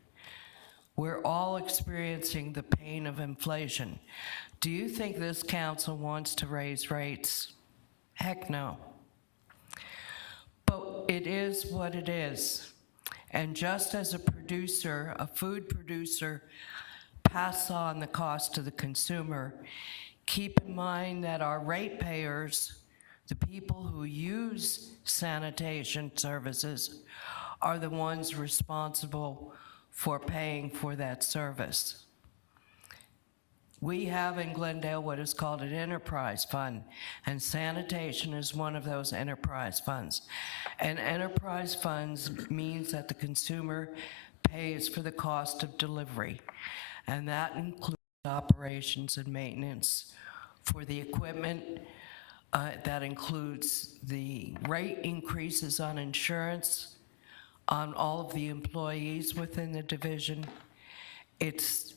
We're all experiencing the pain of inflation. Do you think this council wants to raise rates? Heck no. But it is what it is. And just as a producer, a food producer, pass on the cost to the consumer, keep in mind that our ratepayers, the people who use sanitation services, are the ones responsible for paying for that service. We have in Glendale what is called an enterprise fund, and sanitation is one of those enterprise funds. And enterprise funds means that the consumer pays for the cost of delivery, and that includes operations and maintenance for the equipment. That includes the rate increases on insurance, on all of the employees within the division. It's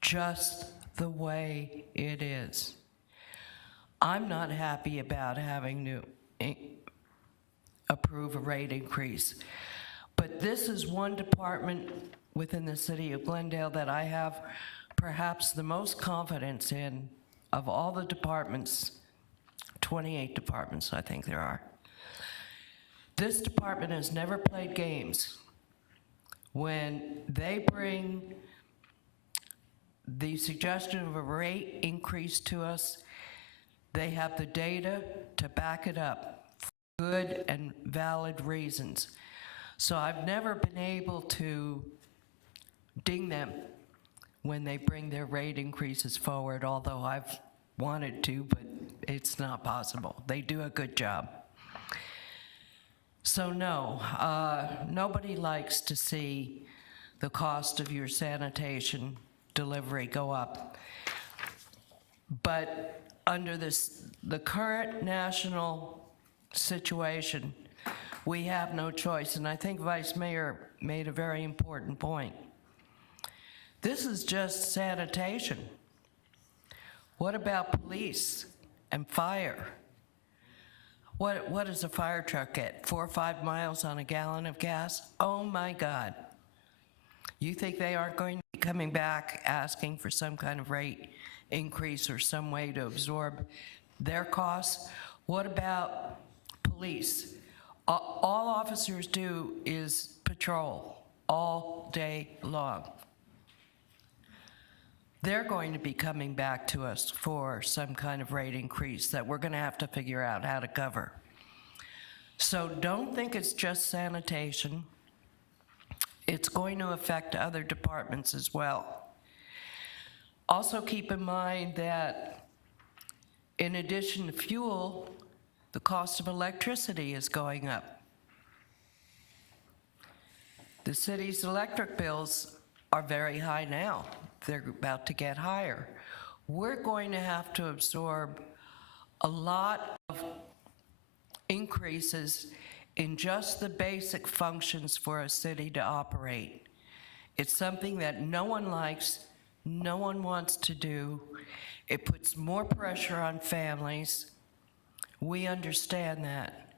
just the way it is. I'm not happy about having to approve a rate increase, but this is one department within the city of Glendale that I have perhaps the most confidence in of all the departments, 28 departments I think there are. This department has never played games. When they bring the suggestion of a rate increase to us, they have the data to back it up for good and valid reasons. So I've never been able to ding them when they bring their rate increases forward, although I've wanted to, but it's not possible. They do a good job. So no, nobody likes to see the cost of your sanitation delivery go up. But under the current national situation, we have no choice, and I think Vice Mayor made a very important point. This is just sanitation. What about police and fire? What does a fire truck get? 4 or 5 miles on a gallon of gas? Oh my God. You think they aren't going to be coming back asking for some kind of rate increase or some way to absorb their costs? What about police? All officers do is patrol all day long. They're going to be coming back to us for some kind of rate increase that we're going to have to figure out how to cover. So don't think it's just sanitation. It's going to affect other departments as well. Also keep in mind that in addition to fuel, the cost of electricity is going up. The city's electric bills are very high now. They're about to get higher. We're going to have to absorb a lot of increases in just the basic functions for a city to operate. It's something that no one likes, no one wants to do. It puts more pressure on families. We understand that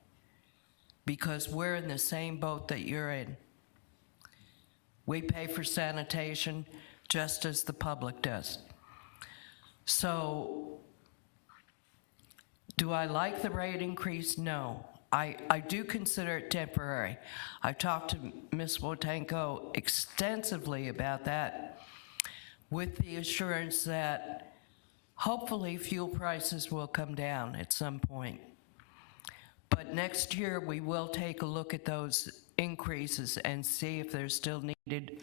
because we're in the same boat that you're in. We pay for sanitation just as the public does. So, do I like the rate increase? No. I do consider it temporary. I've talked to Ms. Wotanko extensively about that with the assurance that hopefully fuel prices will come down at some point. But next year we will take a look at those increases and see if they're still needed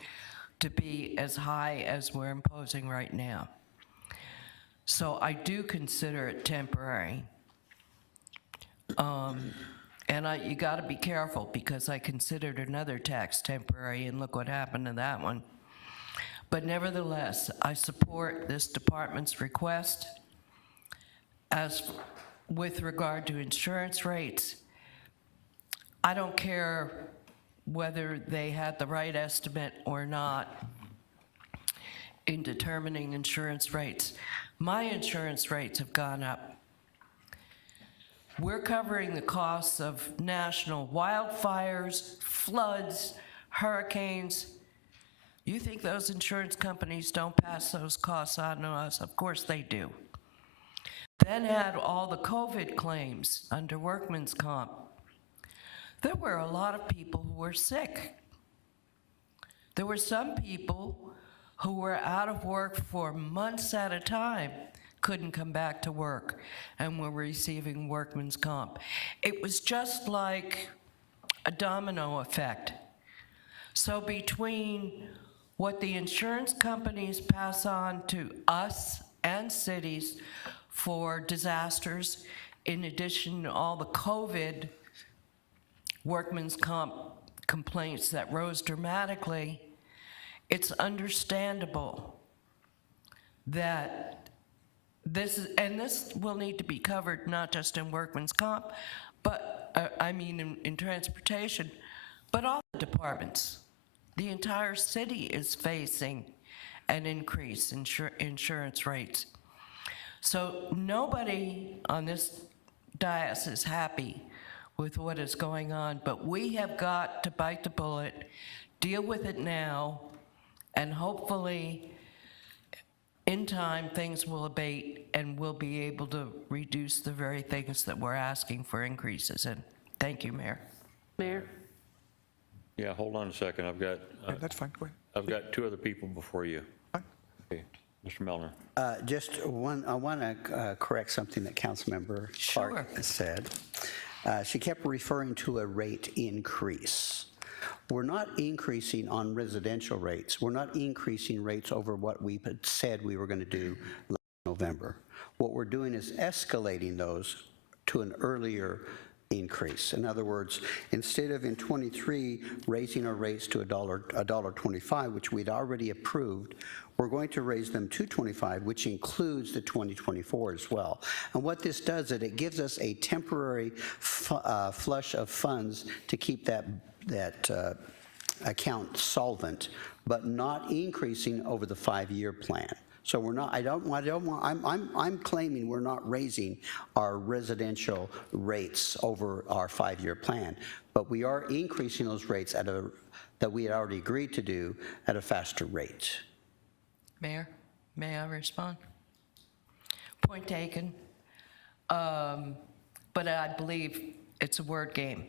to be as high as we're imposing right now. So I do consider it temporary. And you got to be careful because I considered another tax temporary and look what happened to that one. But nevertheless, I support this department's request. As with regard to insurance rates, I don't care whether they had the right estimate or not in determining insurance rates. My insurance rates have gone up. We're covering the costs of national wildfires, floods, hurricanes. You think those insurance companies don't pass those costs on to us? Of course they do. Then add all the COVID claims under workman's comp. There were a lot of people who were sick. There were some people who were out of work for months at a time, couldn't come back to work, and were receiving workman's comp. It was just like a domino effect. So between what the insurance companies pass on to us and cities for disasters, in addition to all the COVID workman's comp complaints that rose dramatically, it's understandable that this will need to be covered not just in workman's comp, but in transportation, but all the departments. The entire city is facing an increase in insurance rates. So nobody on this dais is happy with what is going on, but we have got to bite the bullet, deal with it now, and hopefully in time things will abate and we'll be able to reduce the very things that we're asking for increases in. Thank you, Mayor. Mayor? Yeah, hold on a second. I've got. That's fine, go ahead. I've got 2 other people before you. Fine. Okay, Mr. Melner. Just one, I want to correct something that Councilmember Clark said. She kept referring to a rate increase. We're not increasing on residential rates. We're not increasing rates over what we had said we were going to do last November. What we're doing is escalating those to an earlier increase. In other words, instead of in '23 raising our rates to $1.25, which we'd already approved, we're going to raise them to $2.25, which includes the 2024 as well. And what this does is it gives us a temporary flush of funds to keep that account solvent, but not increasing over the 5-year plan. So we're not, I'm claiming we're not raising our residential rates over our 5-year plan, but we are increasing those rates that we had already agreed to do at a faster rate. Mayor, may I respond? Point taken. But I believe it's a word game.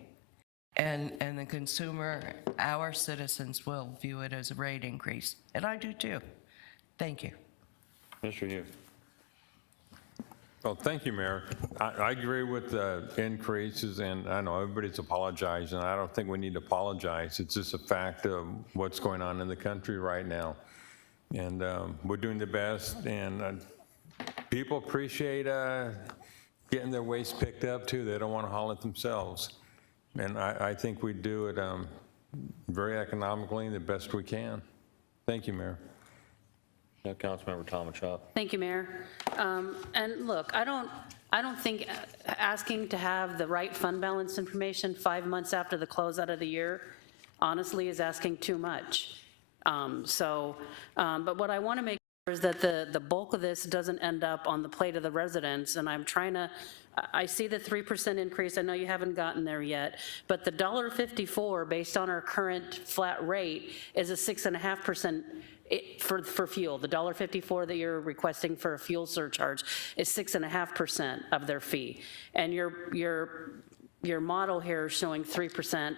And the consumer, our citizens will view it as a rate increase. And I do too. Thank you. Mr. Hughes. Well, thank you, Mayor. I agree with the increases, and I know everybody's apologizing. I don't think we need to apologize. It's just a fact of what's going on in the country right now. And we're doing the best, and people appreciate getting their waste picked up too. They don't want to haul it themselves. And I think we do it very economically and the best we can. Thank you, Mayor. Councilmember Thomas Chop. Thank you, Mayor. And look, I don't think asking to have the right fund balance information 5 months after the closeout of the year, honestly, is asking too much. But what I want to make sure is that the bulk of this doesn't end up on the plate of the residents, and I'm trying to, I see the 3% increase. I know you haven't gotten there yet, but the $1.54 based on our current flat rate is a 6.5% for fuel. The $1.54 that you're requesting for a fuel surcharge is 6.5% of their fee. And your model here is showing 3%,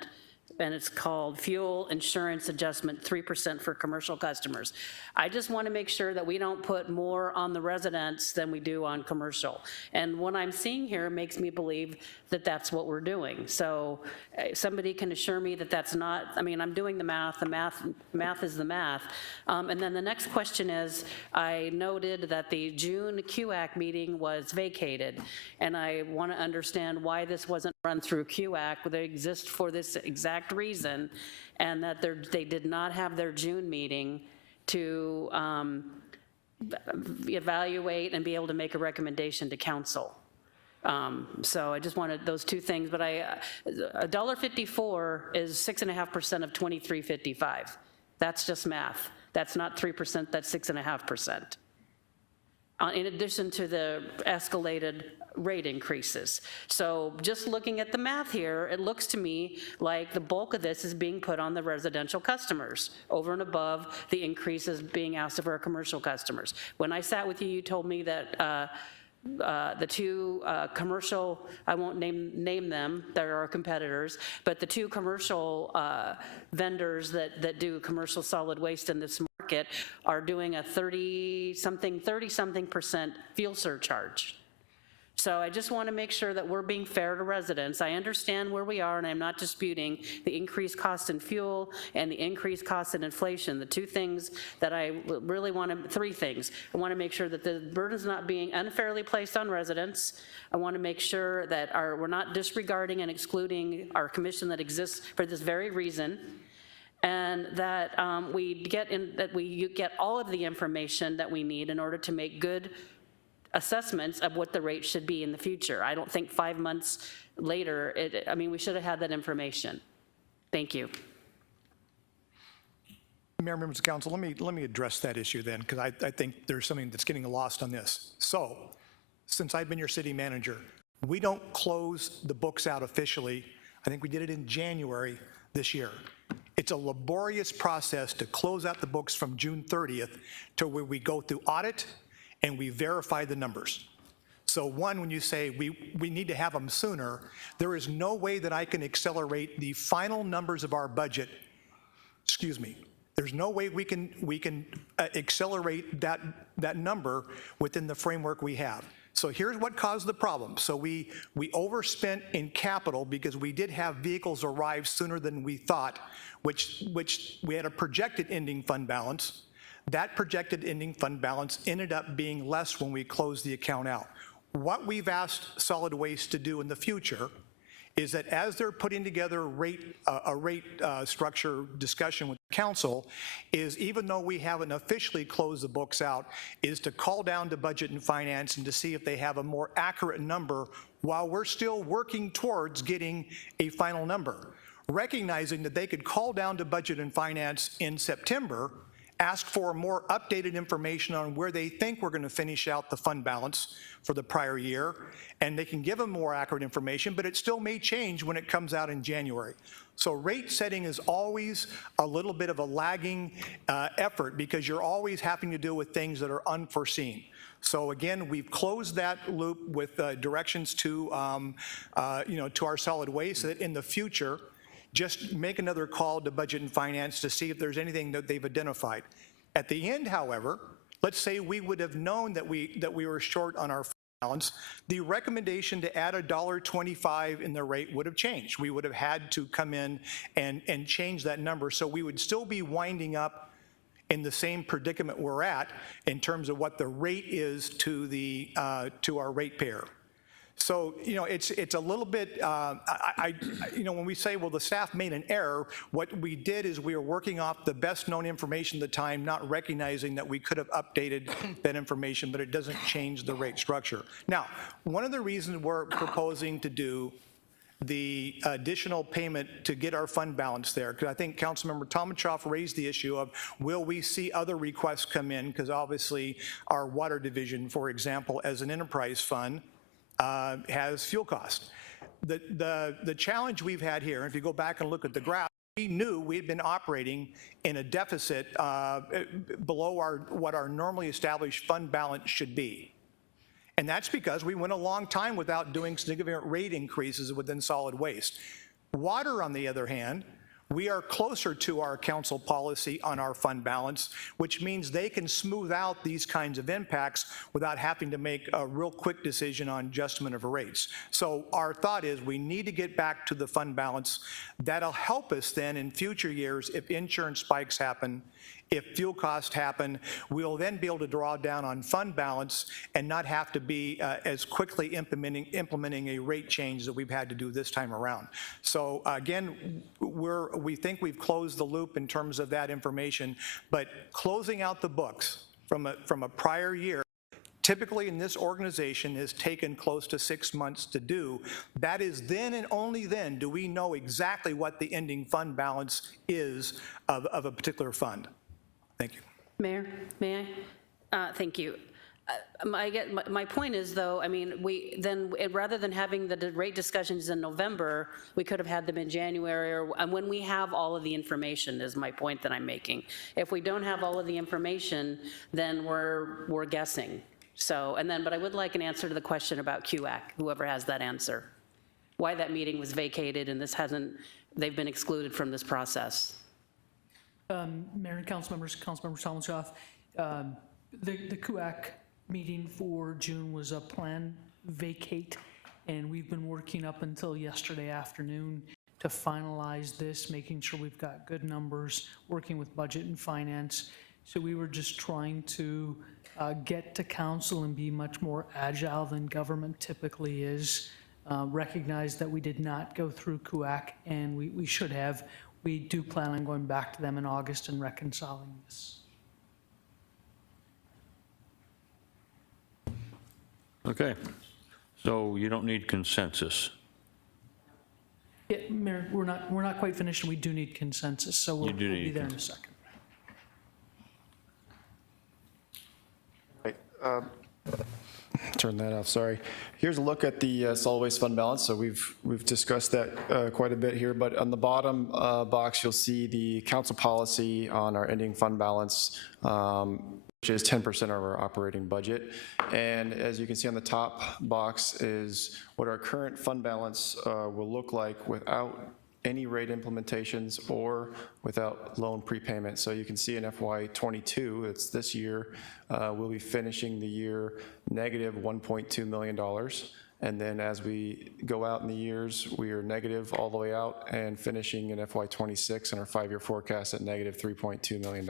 and it's called Fuel Insurance Adjustment 3% for commercial customers. I just want to make sure that we don't put more on the residents than we do on commercial. And what I'm seeing here makes me believe that that's what we're doing. So somebody can assure me that that's not, I mean, I'm doing the math is the math. And then the next question is, I noted that the June QAC meeting was vacated, and I want to understand why this wasn't run through QAC. They exist for this exact reason, and that they did not have their June meeting to evaluate and be able to make a recommendation to council. So I just wanted those two things, but $1.54 is 6.5% of $23.55. That's just math. That's not 3%, that's 6.5%. In addition to the escalated rate increases. So just looking at the math here, it looks to me like the bulk of this is being put on the residential customers over and above the increases being asked of our commercial customers. When I sat with you, you told me that the two commercial, I won't name them, they're our competitors, but the two commercial vendors that do commercial solid waste in this market are doing a 30-something% fuel surcharge. So I just want to make sure that we're being fair to residents. I understand where we are, and I'm not disputing the increased cost in fuel and the increased cost in inflation. The two things that I really want to, three things. I want to make sure that the burden's not being unfairly placed on residents. I want to make sure that we're not disregarding and excluding our commission that exists for this very reason, and that we get all of the information that we need in order to make good assessments of what the rate should be in the future. I don't think 5 months later, I mean, we should have had that information. Thank you. Mayor, members of council, let me address that issue then, because I think there's something that's getting lost on this. So, since I've been your city manager, we don't close the books out officially. I think we did it in January this year. It's a laborious process to close out the books from June 30th to where we go through audit and we verify the numbers. So one, when you say we need to have them sooner, there is no way that I can accelerate the final numbers of our budget. Excuse me. There's no way we can accelerate that number within the framework we have. So here's what caused the problem. So we overspent in capital because we did have vehicles arrive sooner than we thought, which we had a projected ending fund balance. That projected ending fund balance ended up being less when we closed the account out. What we've asked solid waste to do in the future is that as they're putting together a rate structure discussion with the council, is even though we haven't officially closed the books out, is to call down to Budget and Finance and to see if they have a more accurate number while we're still working towards getting a final number, recognizing that they could call down to Budget and Finance in September, ask for more updated information on where they think we're going to finish out the fund balance for the prior year, and they can give them more accurate information, but it still may change when it comes out in January. So rate setting is always a little bit of a lagging effort because you're always having to deal with things that are unforeseen. So again, we've closed that loop with directions to, to our solid waste so that in the future, just make another call to Budget and Finance to see if there's anything that they've identified. At the end, however, let's say we would have known that we were short on our balance, the recommendation to add $1.25 in the rate would have changed. We would have had to come in and change that number. So we would still be winding up in the same predicament we're at in terms of what the rate is to the to our ratepayer. So, it's a little bit, when we say, well, the staff made an error, what we did is we were working off the best known information at the time, not recognizing that we could have updated that information, but it doesn't change the rate structure. Now, one of the reasons we're proposing to do the additional payment to get our fund balance there, because I think Councilmember Tomachoff raised the issue of, will we see other requests come in? Because obviously our water division, for example, as an enterprise fund, has fuel cost. The challenge we've had here, if you go back and look at the graph, we knew we'd been operating in a deficit below what our normally established fund balance should be. And that's because we went a long time without doing significant rate increases within solid waste. Water, on the other hand, we are closer to our council policy on our fund balance, which means they can smooth out these kinds of impacts without having to make a real quick decision on adjustment of rates. So our thought is we need to get back to the fund balance. That'll help us then in future years if insurance spikes happen, if fuel costs happen, we'll then be able to draw down on fund balance and not have to be as quickly implementing a rate change that we've had to do this time around. So again, we think we've closed the loop in terms of that information, but closing out the books from a prior year, typically in this organization has taken close to 6 months to do. That is then and only then do we know exactly what the ending fund balance is of a particular fund. Thank you. Mayor, may I? Thank you. My point is, though, I mean, rather than having the rate discussions in November, we could have had them in January or when we have all of the information is my point that I'm making. If we don't have all of the information, then we're guessing. So, but I would like an answer to the question about QAC, whoever has that answer. Why that meeting was vacated and they've been excluded from this process. Mayor and council members, Councilmember Tomachoff, the QAC meeting for June was a plan vacate, and we've been working up until yesterday afternoon to finalize this, making sure we've got good numbers, working with Budget and Finance. So we were just trying to get to council and be much more agile than government typically is. Recognize that we did not go through QAC, and we should have. We do plan on going back to them in August and reconciling this. Okay, so you don't need consensus. Yeah, Mayor, we're not quite finished, and we do need consensus, so we'll be there in a second. Right. Turn that off, sorry. Here's a look at the solid waste fund balance. So we've discussed that quite a bit here, but on the bottom box, you'll see the council policy on our ending fund balance, which is 10% of our operating budget. And as you can see on the top box is what our current fund balance will look like without any rate implementations or without loan prepayment. So you can see in FY22, it's this year, we'll be finishing the year negative $1.2 million. And then as we go out in the years, we are negative all the way out and finishing in FY26 in our 5-year forecast at negative $3.2 million.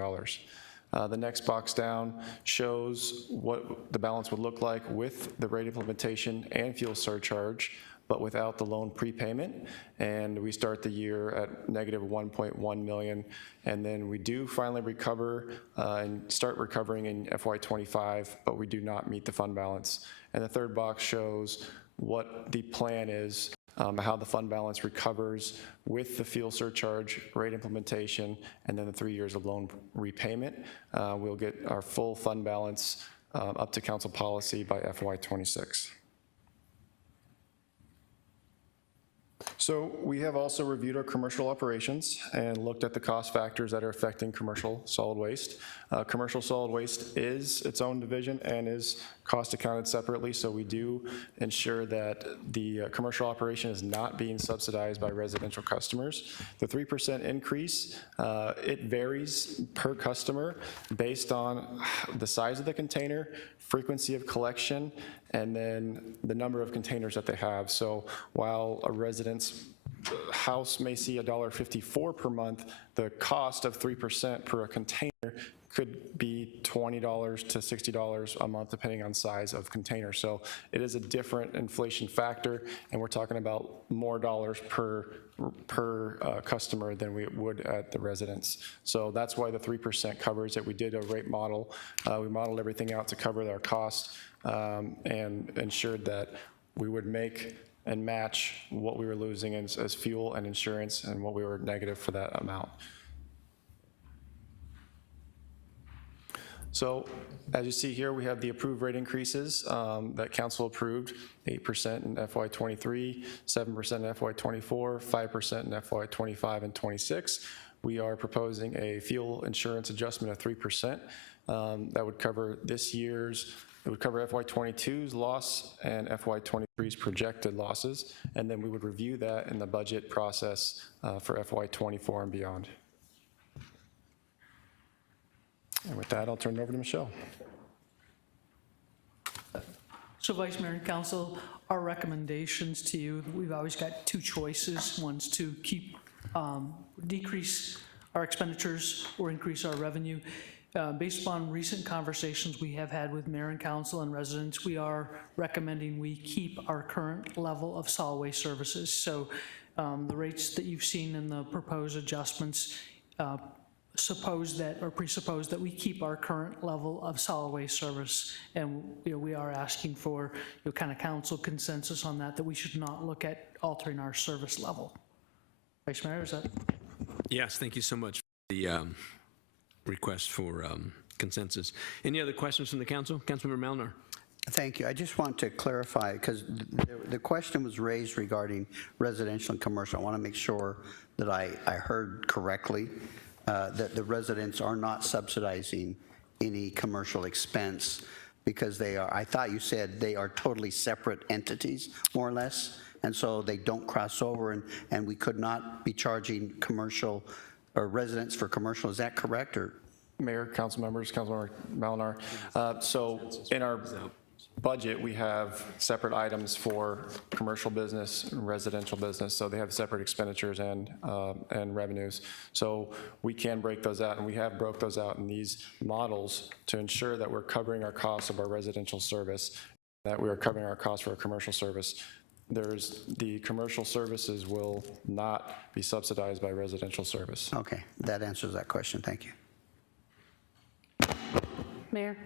The next box down shows what the balance would look like with the rate implementation and fuel surcharge. but without the loan prepayment. And we start the year at negative 1.1 million. And then we do finally recover and start recovering in FY25, but we do not meet the fund balance. And the third box shows what the plan is, how the fund balance recovers with the fuel surcharge rate implementation and then the 3 years of loan repayment. We'll get our full fund balance up to council policy by FY26. So we have also reviewed our commercial operations and looked at the cost factors that are affecting commercial solid waste. Commercial solid waste is its own division and is cost accounted separately, so we do ensure that the commercial operation is not being subsidized by residential customers. The 3% increase, it varies per customer based on the size of the container, frequency of collection, and then the number of containers that they have. So while a resident's house may see $1.54 per month, the cost of 3% per a container could be $20 to $60 a month, depending on size of container. So it is a different inflation factor, and we're talking about more dollars per customer than we would at the residence. So that's why the 3% covers it. We did a rate model. We modeled everything out to cover our cost and ensured that we would make and match what we were losing as fuel and insurance and what we were negative for that amount. So as you see here, we have the approved rate increases that council approved, 8% in FY23, 7% in FY24, 5% in FY25 and 26. We are proposing a fuel insurance adjustment of 3% that would cover this year's, it would cover FY22's loss and FY23's projected losses, and then we would review that in the budget process for FY24 and beyond. And with that, I'll turn it over to Michelle. So Vice Mayor and Council, our recommendations to you, we've always got two choices. One's to keep, decrease our expenditures or increase our revenue. Based upon recent conversations we have had with Mayor and Council and residents, we are recommending we keep our current level of solid waste services. So the rates that you've seen in the proposed adjustments presuppose that we keep our current level of solid waste service, and we are asking for kind of council consensus on that we should not look at altering our service level. Vice Mayor, is that? Yes, thank you so much for the request for consensus. Any other questions from the council? Councilmember Melnar. Thank you. I just want to clarify, because the question was raised regarding residential and commercial. I want to make sure that I heard correctly. That the residents are not subsidizing any commercial expense because they are, I thought you said they are totally separate entities, more or less, and so they don't cross over, and we could not be charging commercial or residents for commercial. Is that correct? Or Mayor, council members, Councilmember Malinar. So in our budget, we have separate items for commercial business and residential business, so they have separate expenditures and revenues. So we can break those out, and we have broke those out in these models to ensure that we're covering our costs of our residential service, that we are covering our costs for our commercial service. The commercial services will not be subsidized by residential service. Okay, that answers that question. Thank you. Mayor?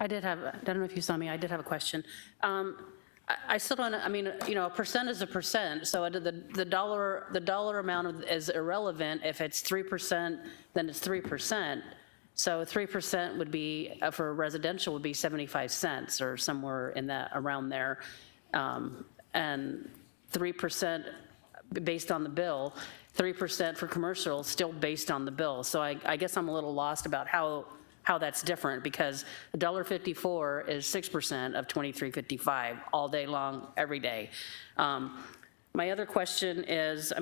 I don't know if you saw me, I did have a question. I still don't, I mean, a percent is a percent, so the dollar amount is irrelevant. If it's 3%, then it's 3%. So 3% would be, for residential, would be 75 cents or somewhere in that, around there. And 3% based on the bill, 3% for commercial, still based on the bill. So I guess I'm a little lost about how that's different, because $1.54 is 6% of $23.55 all day long, every day. My other question is,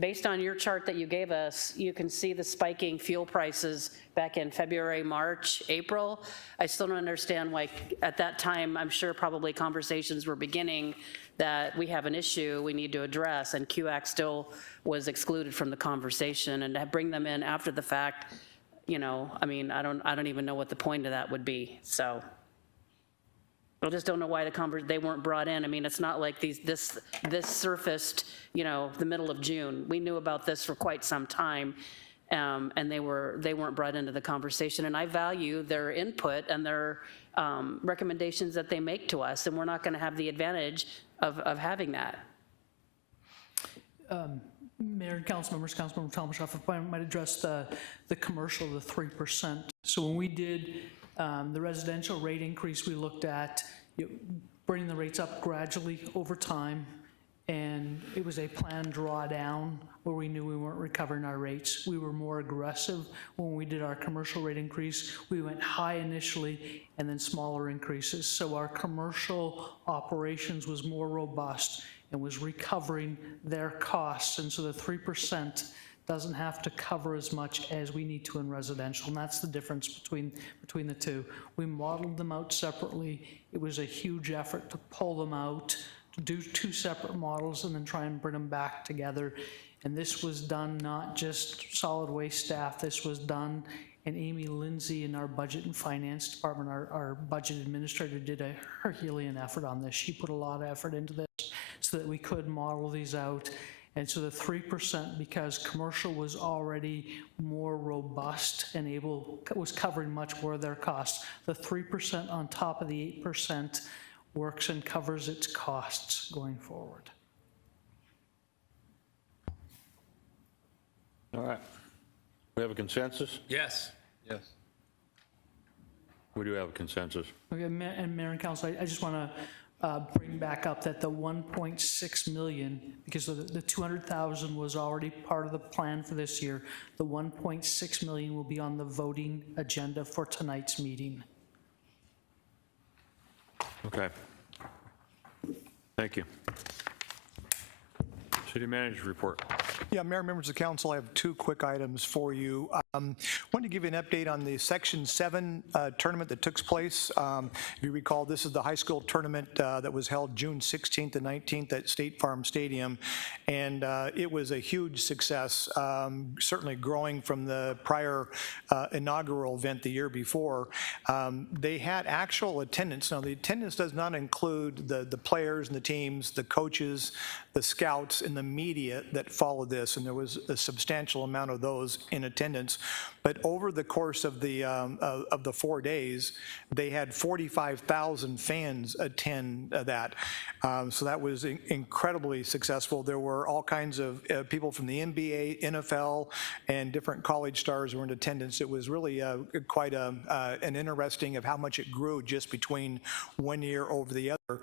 based on your chart that you gave us, you can see the spiking fuel prices back in February, March, April. I still don't understand why at that time, I'm sure probably conversations were beginning that we have an issue we need to address, and QAC still was excluded from the conversation, and to bring them in after the fact, I don't even know what the point of that would be, so. I just don't know why they weren't brought in. I mean, it's not like this surfaced, the middle of June. We knew about this for quite some time, and they weren't brought into the conversation. And I value their input and their recommendations that they make to us, and we're not going to have the advantage of having that. Mayor and council members, Councilmember Thomas-Ruff, if I might address the commercial, the 3%. So when we did the residential rate increase, we looked at bringing the rates up gradually over time, and it was a planned drawdown where we knew we weren't recovering our rates. We were more aggressive when we did our commercial rate increase. We went high initially and then smaller increases. So our commercial operations was more robust and was recovering their costs. And so the 3% doesn't have to cover as much as we need to in residential, and that's the difference between the two. We modeled them out separately. It was a huge effort to pull them out, to do two separate models and then try and bring them back together. And this was done not just solid waste staff, this was done, and Amy Lindsay in our budget and finance department, our budget administrator, did a Herculean effort on this. She put a lot of effort into this so that we could model these out. And so the 3%, because commercial was already more robust and was covering much more of their costs, the 3% on top of the 8% works and covers its costs going forward. All right. We have a consensus? Yes. Yes. We do have a consensus. Okay, and Mayor and Council, I just want to bring back up that the 1.6 million, because the 200,000 was already part of the plan for this year, the 1.6 million will be on the voting agenda for tonight's meeting. Okay. Thank you. City Manager's report. Yeah, Mayor, members of council, I have two quick items for you. Wanted to give you an update on the Section 7 tournament that took place. If you recall, this is the high school tournament that was held June 16th and 19th at State Farm Stadium, and it was a huge success, certainly growing from the prior inaugural event the year before. They had actual attendance. Now, the attendance does not include the players and the teams, the coaches, the scouts, and the media that followed this, and there was a substantial amount of those in attendance. But over the course of the 4 days, they had 45,000 fans attend that. So that was incredibly successful. There were all kinds of people from the NBA, NFL, and different college stars who were in attendance. It was really quite an interesting of how much it grew just between one year over the other.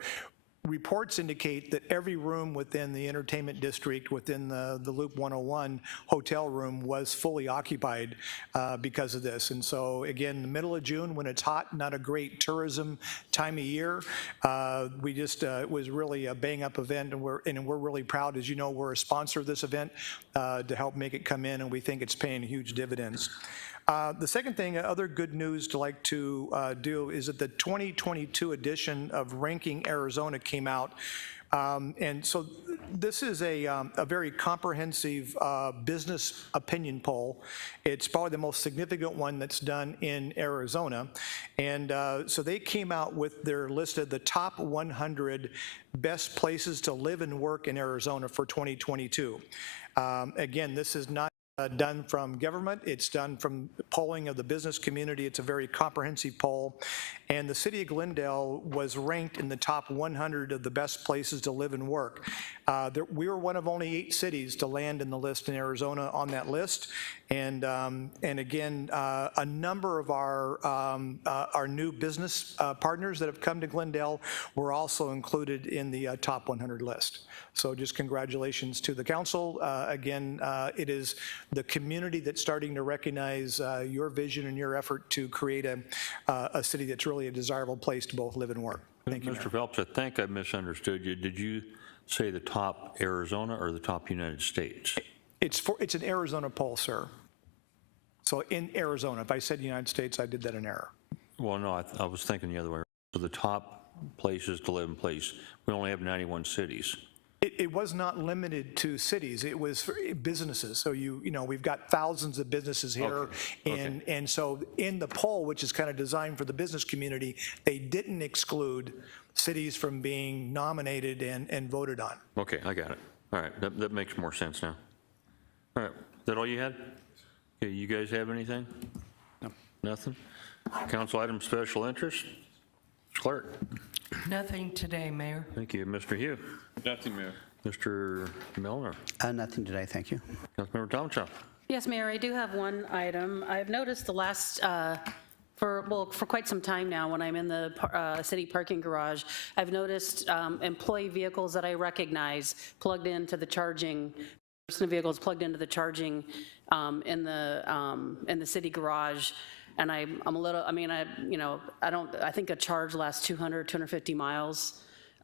Reports indicate that every room within the entertainment district, within the Loop 101 hotel room, was fully occupied because of this. And so again, in the middle of June, when it's hot, not a great tourism time of year, we just, it was really a bang up event, and we're really proud. As you know, we're a sponsor of this event to help make it come in, and we think it's paying huge dividends. The second thing, other good news to like to do is that the 2022 edition of Ranking Arizona came out. And so this is a very comprehensive business opinion poll. It's probably the most significant one that's done in Arizona. And so they came out with their list of the top 100 best places to live and work in Arizona for 2022. Again, this is not done from government. It's done from polling of the business community. It's a very comprehensive poll. And the city of Glendale was ranked in the top 100 of the best places to live and work. We were one of only 8 cities to land in the list in Arizona on that list. And again, a number of our new business partners that have come to Glendale were also included in the top 100 list. So just congratulations to the council. Again, it is the community that's starting to recognize your vision and your effort to create a city that's really a desirable place to both live and work. Thank you, Mr. Phelps, I think I misunderstood you. Did you say the top Arizona or the top United States? It's an Arizona poll, sir. So in Arizona, if I said United States, I did that in error. Well, no, I was thinking the other way. So the top places to live and place, we only have 91 cities. It was not limited to cities, it was for businesses. So you know, we've got thousands of businesses here. And so in the poll, which is kind of designed for the business community, they didn't exclude cities from being nominated and voted on. Okay, I got it. All right, that makes more sense now. All right, is that all you had? Okay, you guys have anything? No. Nothing? Council item special interest? Clerk? Nothing today, Mayor. Thank you. Mr. Hugh? Nothing, Mayor. Mr. Milner? Nothing today, thank you. Councilmember Tomchow? Yes, Mayor, I do have one item. I've noticed the last, for quite some time now, when I'm in the city parking garage, I've noticed employee vehicles that I recognize plugged into the charging, personal vehicles plugged into the charging in the city garage. And I'm a little, I mean, I think a charge lasts 200, 250 miles.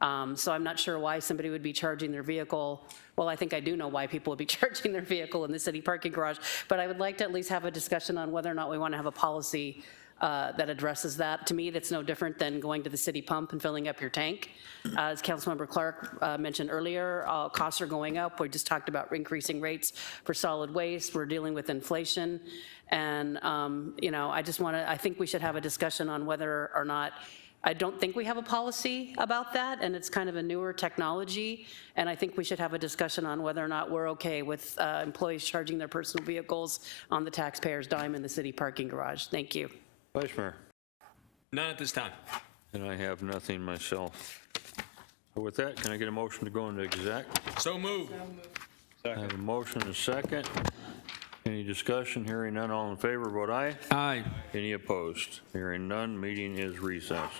So I'm not sure why somebody would be charging their vehicle. Well, I think I do know why people would be charging their vehicle in the city parking garage, but I would like to at least have a discussion on whether or not we want to have a policy that addresses that. To me, that's no different than going to the city pump and filling up your tank. As Councilmember Clark mentioned earlier, costs are going up. We just talked about increasing rates for solid waste. We're dealing with inflation. And, I think we should have a discussion on whether or not, I don't think we have a policy about that, and it's kind of a newer technology, and I think we should have a discussion on whether or not we're okay with employees charging their personal vehicles on the taxpayer's dime in the city parking garage. Thank you. Vice Mayor? None at this time. And I have nothing myself. So with that, can I get a motion to go into exec? So moved. I have a motion and a second. Any discussion? Hearing none, all in favor, vote aye. Aye. Any opposed? Hearing none, meeting is recessed.